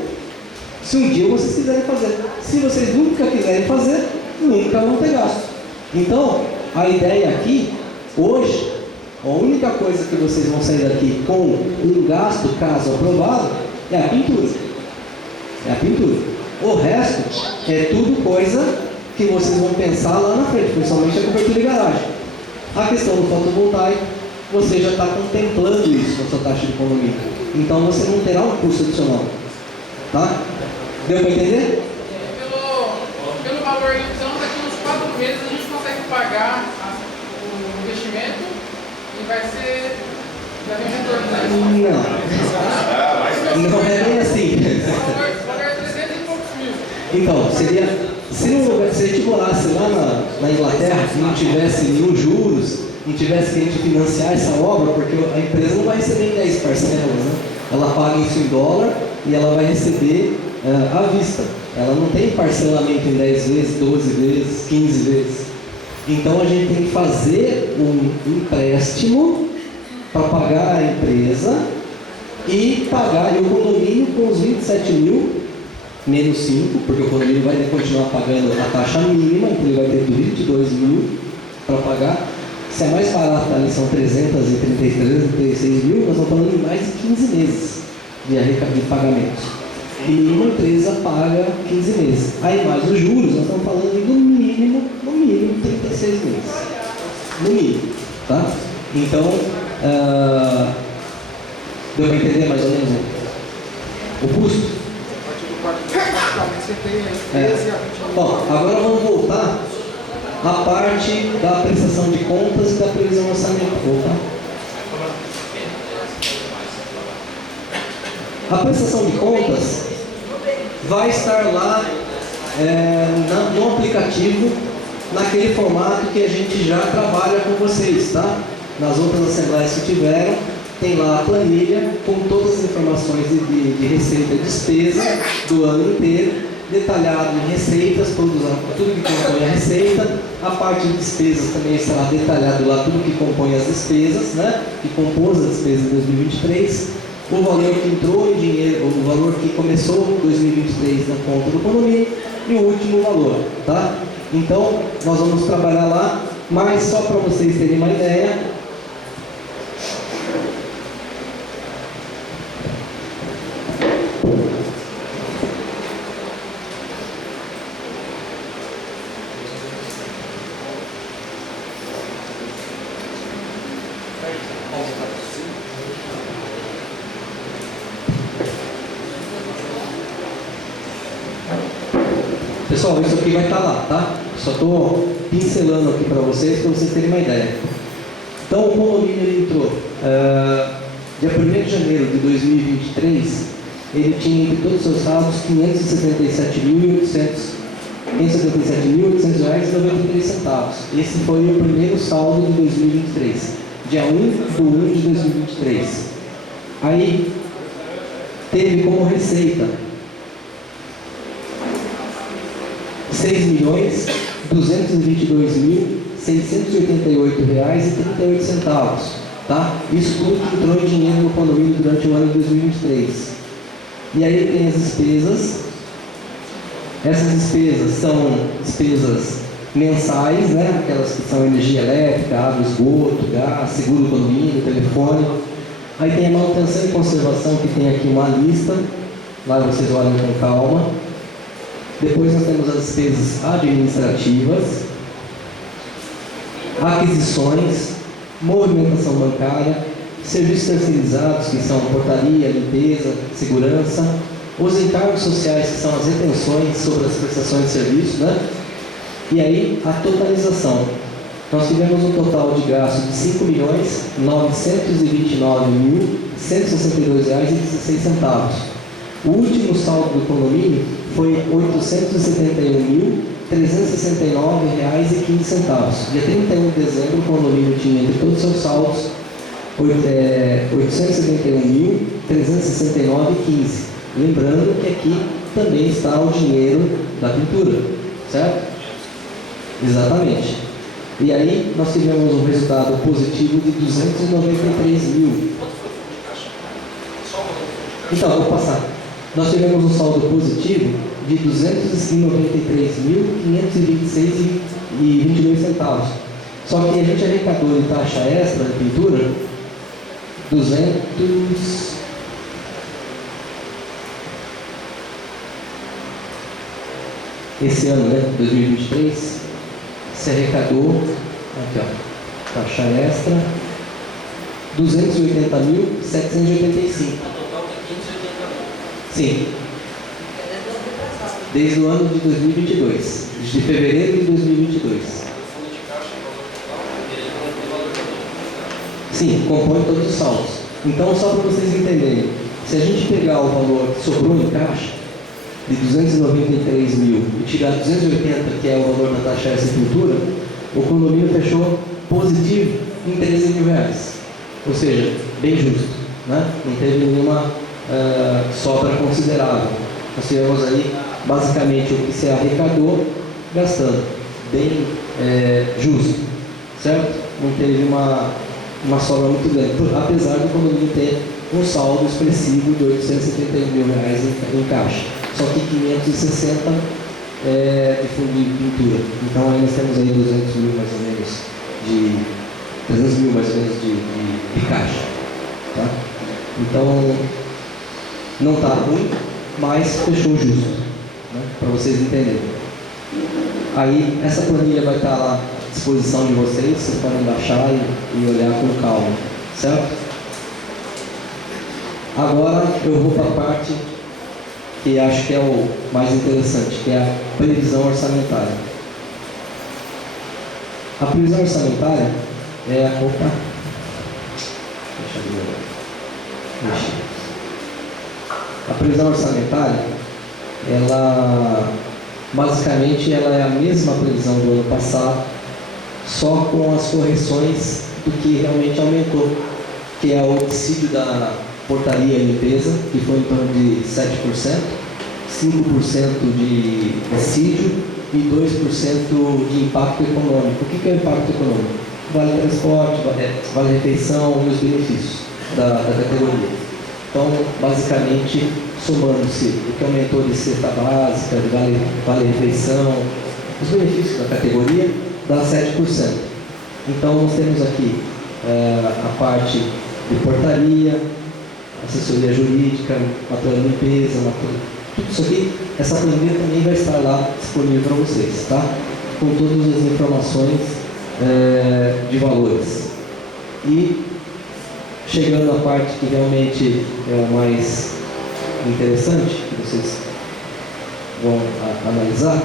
Se um dia vocês quiserem fazer. Se vocês nunca quiserem fazer, nunca vão ter gasto. Então, a ideia aqui, hoje, a única coisa que vocês vão sair daqui com um gasto, caso aprovado, é a pintura. É a pintura. O resto é tudo coisa que vocês vão pensar lá na frente, principalmente a cobertura de garagem. A questão do fotovoltaico, você já está contemplando isso na sua taxa de condomínio. Então você não terá um custo adicional. Tá? Deu para entender? Pelo valor, então, daqui uns 4 meses a gente consegue pagar o investimento e vai ser. Já vem retorno disso. Não é bem assim. O valor é 300 e poucos mil. Então, seria. Se a gente morasse lá na Inglaterra e não tivesse nenhum juros, não tivesse que a gente financiar essa obra, porque a empresa não vai receber em 10 parcelas, né? Ela paga isso em dólar e ela vai receber à vista. Ela não tem parcelamento em 10 vezes, 12 vezes, 15 vezes. Então a gente tem que fazer um empréstimo para pagar a empresa e pagar o condomínio com os 27 mil menos 5, porque o condomínio vai continuar pagando a taxa mínima, então ele vai ter 22 mil para pagar. Se é mais barato ali são 336 mil, nós estamos falando de mais de 15 meses de pagamentos. E uma empresa paga 15 meses. Aí mais os juros, nós estamos falando de no mínimo 36 meses. No mínimo. Tá? Então, deu para entender mais ou menos o custo? Bom, agora vamos voltar à parte da prestação de contas e da previsão orçamental. Voltar. A prestação de contas vai estar lá no aplicativo, naquele formato que a gente já trabalha com vocês, tá? Nas outras assembleias que tiveram, tem lá a planilha com todas as informações de receita e despesa do ano inteiro, detalhado em receitas, tudo que compõe a receita. A parte de despesas também estará detalhado lá tudo que compõe as despesas, né? Que compôs as despesas de 2023, o valor que entrou em dinheiro, o valor que começou em 2023 na conta do condomínio e o último valor, tá? Então, nós vamos trabalhar lá, mas só para vocês terem uma ideia, pessoal, isso aqui vai estar lá, tá? Só estou pincelando aqui para vocês terem uma ideia. Então, o condomínio ele entrou dia 1º de janeiro de 2023, ele tinha entre todos os seus saldos R$ 577.800,93. Esse foi o primeiro saldo de 2023, dia 1/1 de 2023. Aí, teve como receita R$ 6.222.688,38, tá? Isso tudo que entrou em dinheiro no condomínio durante o ano de 2023. E aí tem as despesas. Essas despesas são despesas mensais, né? Aquelas que são energia elétrica, água, esgoto, gás, seguro do condomínio, telefone. Aí tem a manutenção e conservação, que tem aqui uma lista. Lá vocês olham com calma. Depois nós temos as despesas administrativas, aquisições, movimentação bancária, serviços terceirizados, que são portaria, limpeza, segurança, os encargos sociais, que são as retenções sobre as prestações de serviço, né? E aí a totalização. Nós tivemos um total de gasto de R$ 5.929.162,16. O último saldo do condomínio foi R$ 871.369,15. Dia 31 de dezembro, o condomínio tinha entre todos os seus saldos 871.369,15. Lembrando que aqui também está o dinheiro da pintura, certo? Exatamente. E aí nós tivemos um resultado positivo de 293 mil. Então, vou passar. Nós tivemos um saldo positivo de 293.526,22 centavos. Só que a gente arrecadou de taxa extra de pintura 200. Esse ano, né, 2023, se arrecadou, aqui ó, taxa extra, 280.785. Sim. Desde o ano de 2022, de fevereiro de 2022. Sim, compõe todos os saldos. Então, só para vocês entenderem, se a gente pegar o valor que sobrou em caixa, de 293 mil, e tirar 280, que é o valor da taxa extra de pintura, o condomínio fechou positivo em 13 mil reais. Ou seja, bem justo, né? Não teve nenhuma sobra considerável. Nós tivemos aí, basicamente, o que se arrecadou gastando. Bem justo, certo? Não teve uma sobra muito grande, apesar do condomínio ter um saldo expressivo de 871 mil reais em caixa. Só que 560 de fundo de pintura. Então aí nós temos aí 200 mil mais ou menos 300 mil mais ou menos de caixa. Tá? Então não está ruim, mas fechou justo, né? Para vocês entenderem. Aí essa planilha vai estar lá à disposição de vocês, vocês podem baixar e olhar com calma, certo? Agora eu vou para a parte que acho que é o mais interessante, que é a previsão orçamentária. A previsão orçamentária é a... Opa! Deixa eu ver. A previsão orçamentária, ela basicamente ela é a mesma previsão do ano passado, só com as correções do que realmente aumentou, que é o dissídio da portaria e limpeza, que foi em torno de 7%, 5% de dissídio e 2% de impacto econômico. O que é o impacto econômico? Vale transporte, vale refeição e os benefícios da categoria. Então, basicamente, somando-se o que aumentou de cesta básica, de vale refeição, os benefícios da categoria, dá 7%. Então, nós temos aqui a parte de portaria, assessoria jurídica, material de limpeza, tudo isso aqui, essa planilha também vai estar lá disponível para vocês, tá? Com todas as informações de valores. E chegando à parte que realmente é o mais interessante, que vocês vão analisar,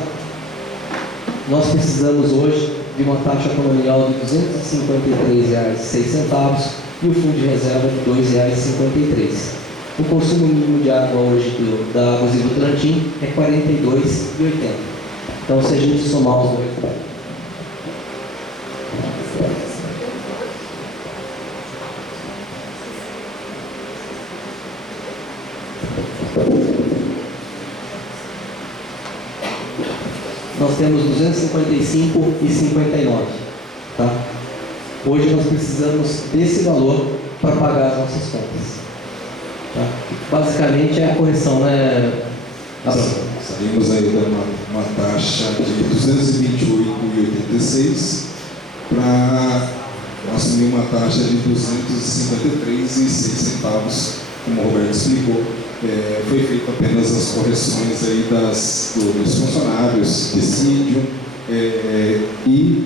nós precisamos hoje de uma taxa condominial de R$ 253,06 e o fundo de reserva de R$ 2,53. O consumo mínimo de água hoje da Águas do Votorantim é R$ 42,80. Então, se a gente somar os dois, nós temos 255,59, tá? Hoje nós precisamos desse valor para pagar as nossas contas, tá? Basicamente é a correção, né? Saímos aí dando uma taxa de 228,86 para assumir uma taxa de 253,06, como o Roberto explicou. Foi feito apenas as correções aí dos funcionários, dissídio, e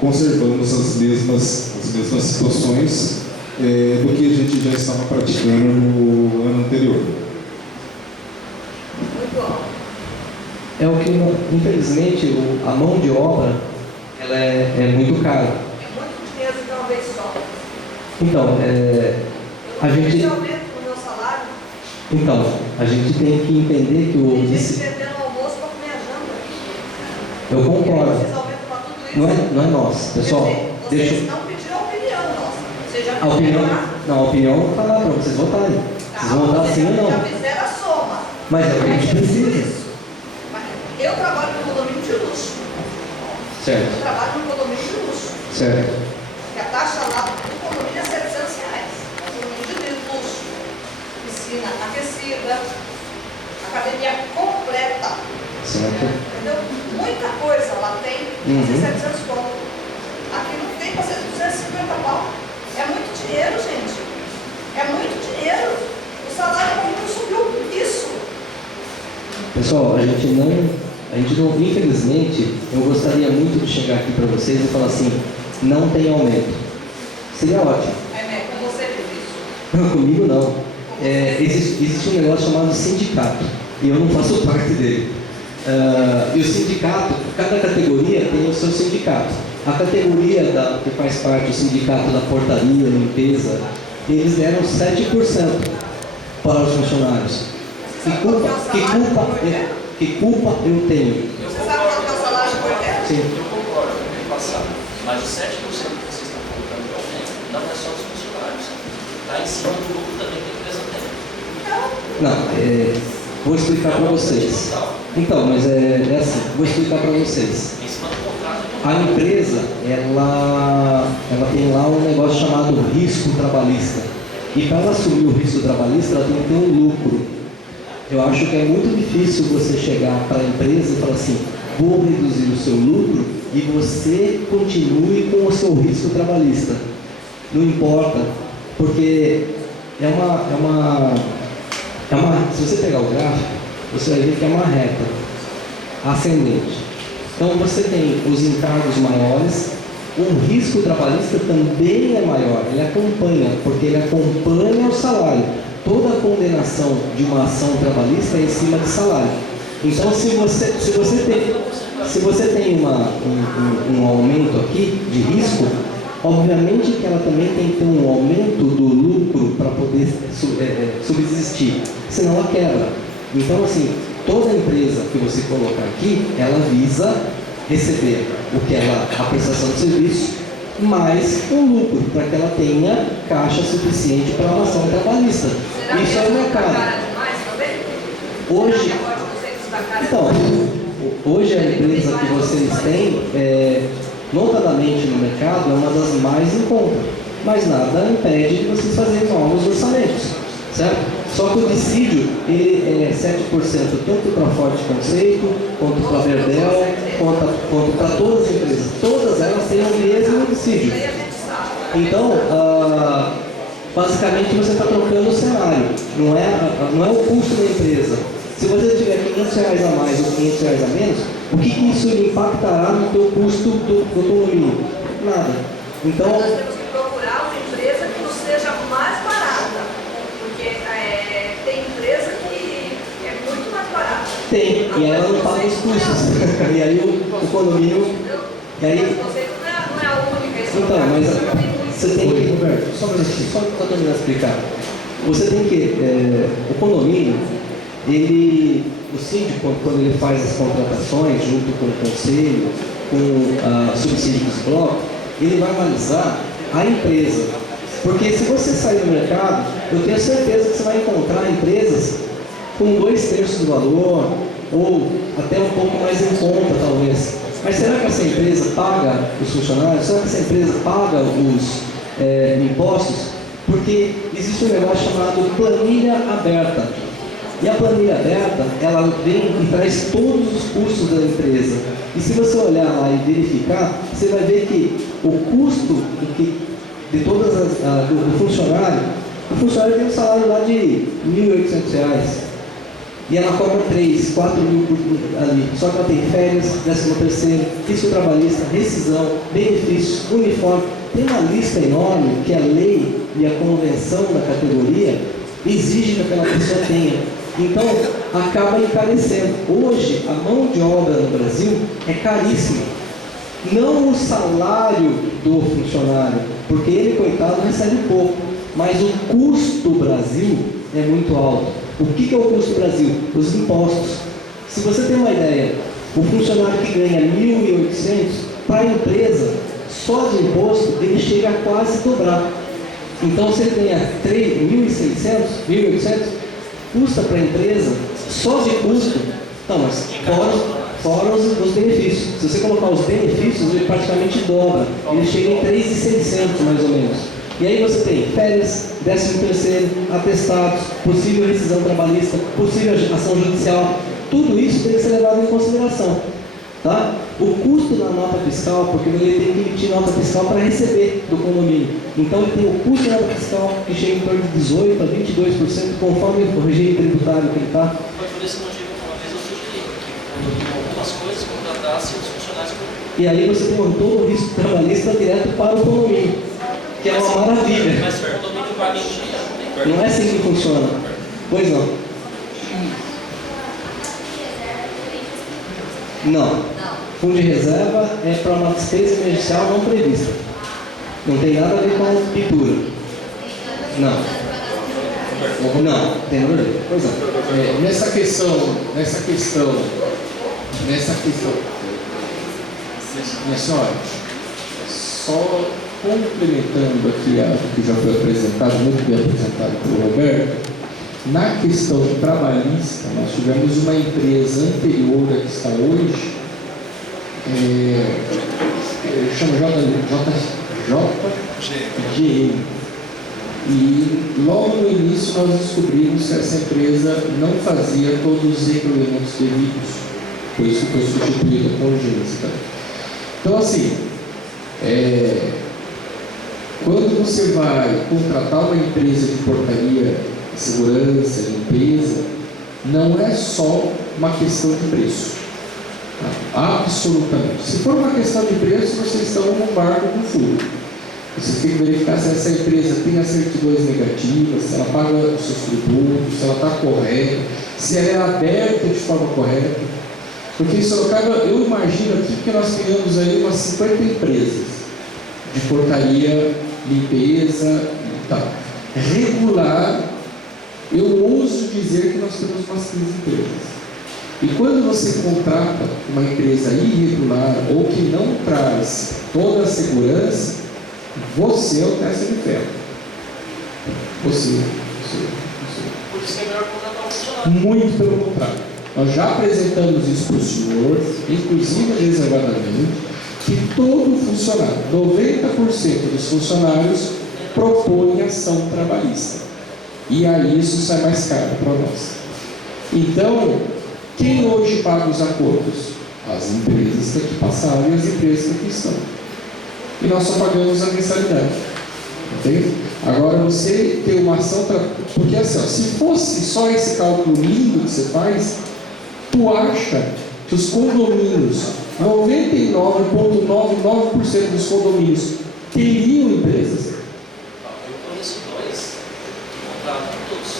conservamos as mesmas situações do que a gente já estava praticando no ano anterior. É o que, infelizmente, a mão de obra ela é muito cara. É muito dinheiro de uma vez só. Então, a gente... Então, a gente tem que entender que o... Tem gente perdendo o almoço para comer a janta. Eu concordo. Vocês aumentam para tudo isso. Não é nós, pessoal. Vocês não pediram a opinião nossa. Vocês já A opinião, não, a opinião está lá para vocês votarem. Vocês vão votar sim ou Já não. fizeram a soma. Mas é o que a gente precisa. Eu trabalho no condomínio de luxo. Certo. Eu trabalho no condomínio de luxo. Certo. Que a taxa lá do condomínio é R$700. Condomínio de luxo. Piscina aquecida. Academia completa. Certo. Entendeu? Muita coisa lá tem. Uhum. 700 conto. Aqui não tem para ser 250 pau. É muito dinheiro, gente. É muito dinheiro. O salário mínimo subiu isso. Pessoal, a gente não, infelizmente, eu gostaria muito de chegar aqui para vocês e falar assim, não tem aumento. Seria ótimo. É, com você diz isso. Comigo não. Existe um negócio chamado sindicato, e eu não faço parte dele. E o sindicato, cada categoria tem o seu sindicato. A categoria que faz parte do sindicato da portaria, limpeza, eles deram 7% para os funcionários. Que culpa eu tenho? Você sabe qual é o salário por dentro? Sim. Eu concordo, eu tenho passado. Mas os 7% que vocês estão colocando de aumento não é só dos funcionários. Está em cima do lucro também que a empresa tem. Não, vou explicar para vocês. Então, mas é assim, vou explicar para vocês. Em cima do contrato. A empresa, ela tem lá um negócio chamado risco trabalhista. E para ela assumir o risco trabalhista, ela tem que ter um lucro. Eu acho que é muito difícil você chegar para a empresa e falar assim, vou reduzir o seu lucro e você continue com o seu risco trabalhista. Não importa, porque se você pegar o gráfico, você vai ver que é uma reta ascendente. Então você tem os encargos maiores, o risco trabalhista também é maior, ele acompanha, porque ele acompanha o salário. Toda condenação de uma ação trabalhista é em cima de salário. Então se você tem um aumento aqui de risco, obviamente que ela também tem que ter um aumento do lucro para poder subsistir, senão ela quebra. Então assim, toda empresa que você colocar aqui, ela visa receber a prestação de serviço mais um lucro, para que ela tenha caixa suficiente para uma ação trabalhista. Isso é o mercado. Hoje a empresa que vocês têm, notadamente no mercado, é uma das mais em conta, mas nada impede de vocês fazerem novos orçamentos, certo? Só que o dissídio ele é 7% tanto para a Forte Conceito, quanto para a Verdel, quanto para todas as empresas. Todas elas têm o mesmo dissídio. Então, basicamente você está trocando o cenário, não é o custo da empresa. Se você tiver R$500 a mais ou R$500 a menos, o que isso impactará no teu custo do condomínio? Nada. Então, nós temos que procurar uma empresa que nos seja mais barata, porque tem empresa que é muito mais barata. Tem, e ela não paga os custos. E aí o condomínio. E aí, você não é a única. então, mas você tem que. Roberto, só para terminar de explicar. Você tem que. O condomínio, o síndico, quando ele faz as contratações, junto com o conselho, com subsídios do bloco, ele vai analisar a empresa. Porque se você sair do mercado, eu tenho certeza que você vai encontrar empresas com 2/3 do valor, ou até um pouco mais em conta, talvez. Mas será que essa empresa paga os funcionários? Será que essa empresa paga os impostos? Porque existe um negócio chamado planilha aberta. E a planilha aberta, ela vem e traz todos os custos da empresa. E se você olhar lá e verificar, você vai ver que o custo de todas do funcionário, o funcionário tem um salário lá de R$1.800. E ela cobra 3, 4 mil ali. Só que ela tem férias, 13º, fisco trabalhista, rescisão, benefícios, uniforme. Tem uma lista enorme que a lei e a convenção da categoria exige que aquela pessoa tenha. Então, acaba encarecendo. Hoje, a mão de obra no Brasil é caríssima. Não o salário do funcionário, porque ele, coitado, recebe pouco. Mas o custo do Brasil é muito alto. O que é o custo do Brasil? Os impostos. Se você tem uma ideia, o funcionário que ganha 1.800, para a empresa, só de imposto, ele chega a quase dobrar. Então, se ele ganha 3.600, 1.800, custa para a empresa, só de custo, então, mas fora os benefícios. Se você colocar os benefícios, ele praticamente dobra. Ele chega em 3.600, mais ou menos. E aí você tem férias, 13º, atestados, possível rescisão trabalhista, possível ação judicial. Tudo isso tem que ser levado em consideração. Tá? O custo da nota fiscal, porque ele tem que emitir nota fiscal para receber do condomínio. Então ele tem o custo da nota fiscal que chega em torno de 18% a 22%, conforme o regime tributário que ele está. Foi por esse motivo que uma vez eu sugeri que algumas coisas contratassem os funcionários. E aí você tem todo o risco trabalhista direto para o condomínio, que é uma maravilha. Mas se o condomínio paga em dia, não é assim que funciona. Pois não. Não. Fundo de reserva é para uma despesa emergencial não prevista. Não tem nada a ver com a pintura. Não. Não, tem nada a ver. Pois é. Nessa questão, minha senhora, só complementando aqui o que já foi apresentado, muito bem apresentado pelo Roberto, na questão trabalhista, nós tivemos uma empresa anterior a que está hoje, chama JGM. E logo no início nós descobrimos que essa empresa não fazia todos os recolhimentos devidos, por isso que foi substituída com urgência. Então, assim, quando você vai contratar uma empresa de portaria, segurança, limpeza, não é só uma questão de preço. Absolutamente. Se for uma questão de preço, vocês estão num barco com furo. Você tem que verificar se essa empresa tem as certidões negativas, se ela paga os seus tributos, se ela está correta, se ela é aberta de forma correta. Porque em Sorocaba, eu imagino aqui que nós tenhamos aí umas 50 empresas de portaria, limpeza e tal. Regular, eu ouso dizer que nós temos umas 15 empresas. E quando você contrata uma empresa irregular ou que não traz toda a segurança, você é o teste de ferro. Você. Por isso é melhor contratar um funcionário. Muito pelo contrário. Nós já apresentamos isso para o senhor, inclusive reservadamente, que todo funcionário, 90% dos funcionários propõem ação trabalhista. E aí isso sai mais caro para nós. Então, quem hoje paga os acordos? As empresas que aqui passaram e as empresas que aqui estão. E nós só pagamos a mensalidade. Entende? Agora você tem uma ação porque assim, ó, se fosse só esse cálculo lindo que você faz, tu acha que os condomínios, 99,99% dos condomínios teriam empresas? Eu conheço dois, contratam todos,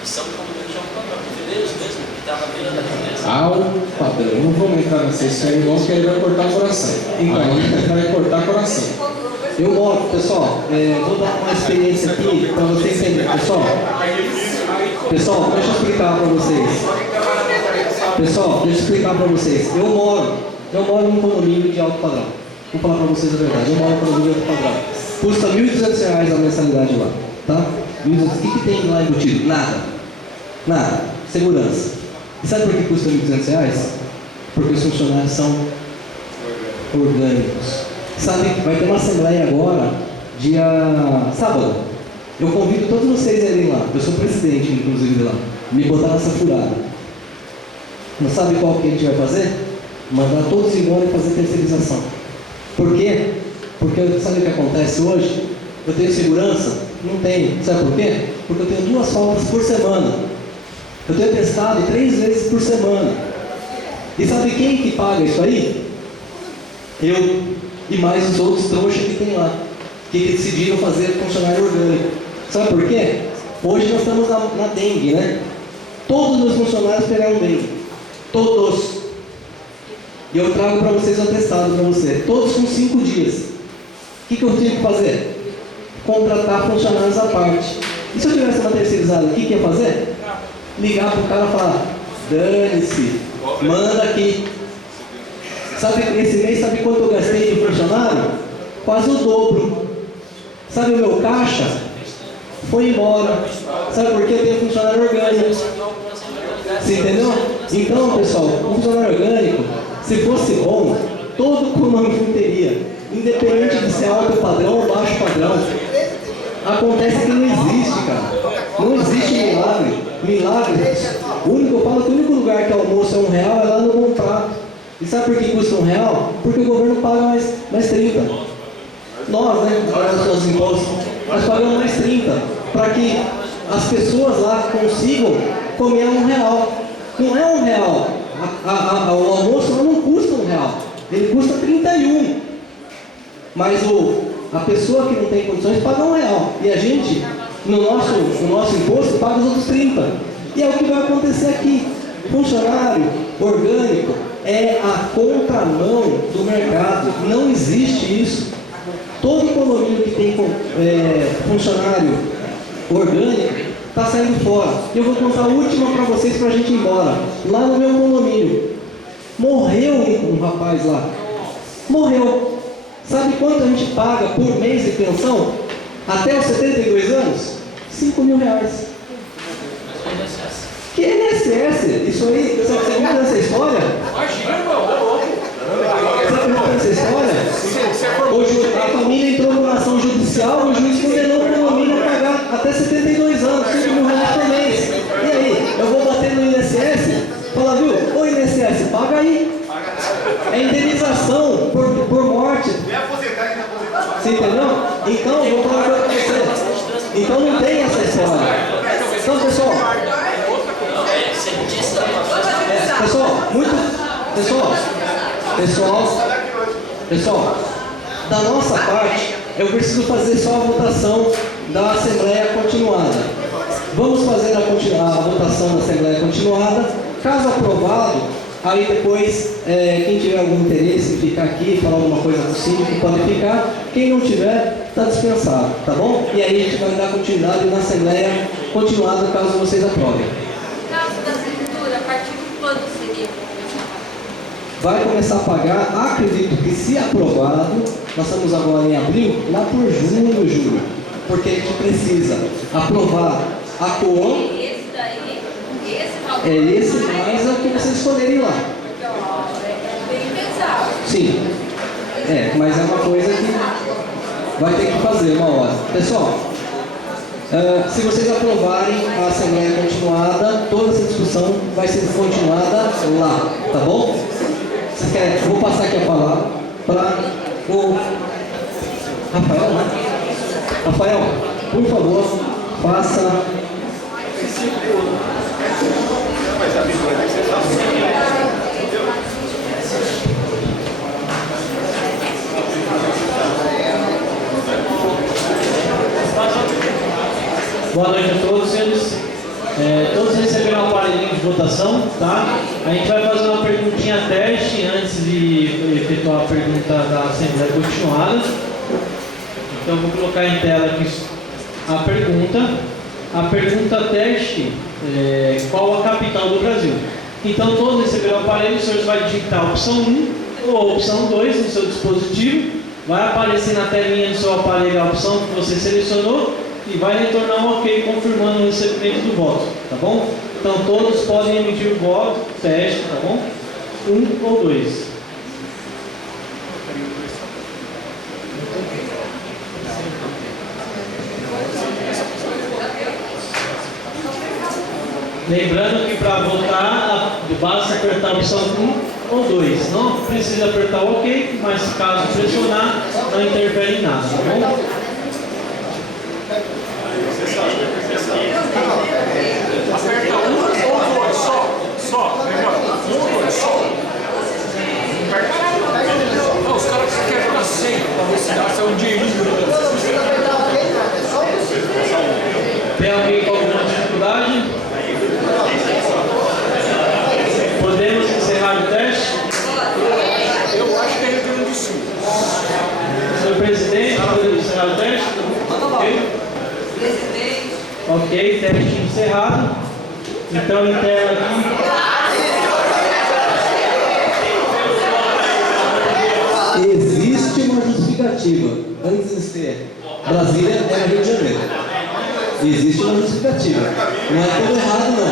que são condomínios de alto padrão, brasileiros mesmo, que está na beira da empresa. Alto padrão. Não vamos entrar nessa esfera, irmãos, que aí vai cortar o coração. Então, aí vai cortar o coração. Eu moro, pessoal, vou dar uma experiência aqui para vocês entenderem. Pessoal, deixa eu explicar para vocês. Eu moro num condomínio de alto padrão. Vou falar para vocês a verdade. Eu moro num condomínio de alto padrão. Custa R$1.200 a mensalidade lá. Tá? O que tem lá embutido? Nada. Segurança. E sabe por que custa R$1.200? Porque os funcionários são orgânicos. Sabe, vai ter uma assembleia agora, dia sábado. Eu convido todos vocês a irem lá. Eu sou presidente, inclusive, lá. Me botar nessa furada. Não sabe qual que a gente vai fazer? Mandar todos embora e fazer terceirização. Por quê? Porque sabe o que acontece hoje? Eu tenho segurança? Não tenho. Sabe por quê? Porque eu tenho 2 faltas por semana. Eu tenho testado 3 vezes por semana. E sabe quem que paga isso aí? Eu. E mais os outros trouxas que tem lá, que decidiram fazer funcionário orgânico. Sabe por quê? Hoje nós estamos na dengue, né? Todos os funcionários pegaram dengue. Todos. E eu trago para vocês o atestado para você. Todos com 5 dias. O que eu tive que fazer? Contratar funcionários à parte. E se eu tivesse uma terceirizada, o que ia fazer? Ligar para o cara e falar: dane-se, manda aqui. Sabe, esse mês, sabe quanto eu gastei de funcionário? Quase o dobro. Sabe o meu caixa? foi embora. Sabe por quê? Eu tenho funcionário orgânico. Você entendeu? Então, pessoal, um funcionário orgânico, se fosse bom, todo condomínio teria. Independente de ser alto padrão ou baixo padrão. Acontece que não existe, cara. Não existe milagre. Milagre. Eu falo que o único lugar que almoço é R$1 é lá no Bom Prato. E sabe por que custa R$1? Porque o governo paga mais 30. Nós, né? Pagamos os nossos impostos. Nós pagamos mais 30. Para que as pessoas lá consigam comer R$1. Não é R$1. O almoço lá não custa R$1. Ele custa 31. Mas a pessoa que não tem condições paga R$1. E a gente, no nosso imposto, paga os outros 30. E é o que vai acontecer aqui. Funcionário orgânico é a contramão do mercado. Não existe isso. Todo condomínio que tem funcionário orgânico está saindo fora. Eu vou contar a última para vocês para a gente ir embora. Lá no meu condomínio, morreu um rapaz lá. Morreu. Sabe quanto a gente paga por mês de pensão? Até os 72 anos? R$5.000. Que INSS? Isso aí, você viu essa história? Imagina, irmão, Sabe essa história? A família entrou com ação judicial, o juiz condenou o condomínio a pagar até 72 anos, R$5.000 por mês. E aí, eu vou bater no INSS? Falar, viu? Ô INSS, paga aí. É indenização por morte. Você entendeu? Então, eu vou falar uma coisa para você. Então não tem essa história. Então, pessoal. Pessoal, da nossa parte, eu preciso fazer só a votação da Assembleia Continuada. Vamos fazer a votação da Assembleia Continuada. Caso aprovado, aí depois, quem tiver algum interesse em ficar aqui, falar alguma coisa do síndico, pode ficar. Quem não tiver, está dispensado, tá bom? E aí a gente vai dar continuidade na Assembleia Continuada, caso vocês aprovem. Caso da escritura, a partir de quando seria? Vai começar a pagar, acredito que se aprovado, nós estamos agora em abril, lá por junho, julho, porque a gente precisa aprovar a COAM. Esse daí, esse valor. É esse mais o que vocês escolherem lá. É bem pensado. Sim, mas é uma coisa que vai ter que fazer uma hora. Pessoal, se vocês aprovarem a Assembleia Continuada, toda essa discussão vai ser continuada lá, tá bom? Vou passar aqui a palavra para o Rafael, né? Rafael, por favor, faça. Boa noite a todos, senhores. Todos receberam um aparelhinho de votação, tá? A gente vai fazer uma perguntinha teste antes de efetuar a pergunta da Assembleia Continuada. Então, eu vou colocar em tela aqui a pergunta. A pergunta teste é: qual a capital do Brasil? Então, todos receberam o aparelho, os senhores vão digitar a opção 1 ou a opção 2 no seu dispositivo. Vai aparecer na telinha do seu aparelho a opção que você selecionou e vai retornar um OK confirmando o recebimento do voto, tá bom? Então todos podem emitir o voto, teste, tá bom? 1 ou 2. Lembrando que para votar, basta apertar a opção 1 ou 2. Não precisa apertar o OK, mas caso pressionar, não interfere em nada, tá bom? Aperta 1 ou 2, só, melhor. 1 ou 2, só. Não, os caras querem ficar sem, pra ver se dá um dinheirinho. Tem alguém com alguma dificuldade? Podemos encerrar o teste? Eu acho que é Rio Grande do Sul. Senhor presidente, podemos encerrar o teste? Ok? Ok, teste encerrado. Então, em tela aqui. Existe uma justificativa. Antes de ser Brasília, era Rio de Janeiro. Existe uma justificativa. Não é tudo errado, não.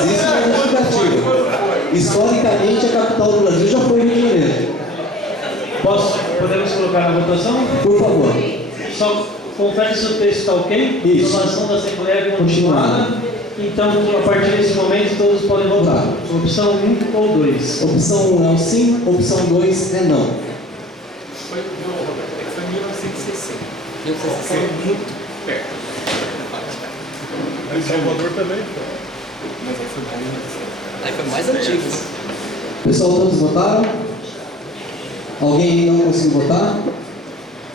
Existe uma justificativa. Historicamente, a capital do Brasil já foi Rio de Janeiro. Podemos colocar na votação? Por favor. Só confere se o texto está ok? Isso. Informação da Assembleia continuada. Então, a partir desse momento, todos podem votar. Opção 1 ou 2? Opção 1 é o sim, opção 2 é não. Foi 1960. Foi muito perto. Em Salvador também foi. Mas aí foi mais. Aí foi mais antigo. Pessoal, todos votaram? Alguém não conseguiu votar?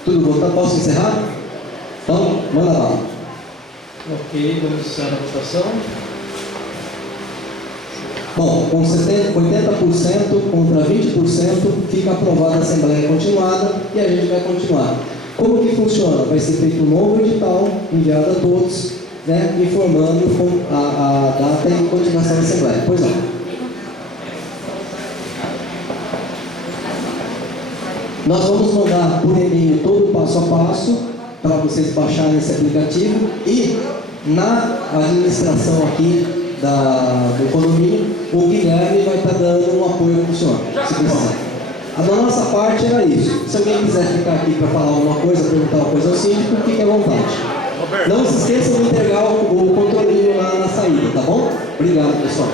Tudo votar? Posso encerrar? Então, manda lá. Ok, vamos iniciar a votação. Bom, com 80% contra 20%, fica aprovada a Assembleia Continuada e a gente vai continuar. Como que funciona? Vai ser feito um novo edital enviado a todos, né, informando com a data e continuação da Assembleia. Pois não. Nós vamos mandar por e-mail todo o passo a passo para vocês baixarem esse aplicativo e na administração aqui do condomínio, o Guilherme vai estar dando um apoio para o senhor, se precisar. A nossa parte era isso. Se alguém quiser ficar aqui para falar alguma coisa, perguntar uma coisa ao síndico, fique à vontade. Não se esqueçam de entregar o controlinho lá na saída, tá bom? Obrigado, pessoal.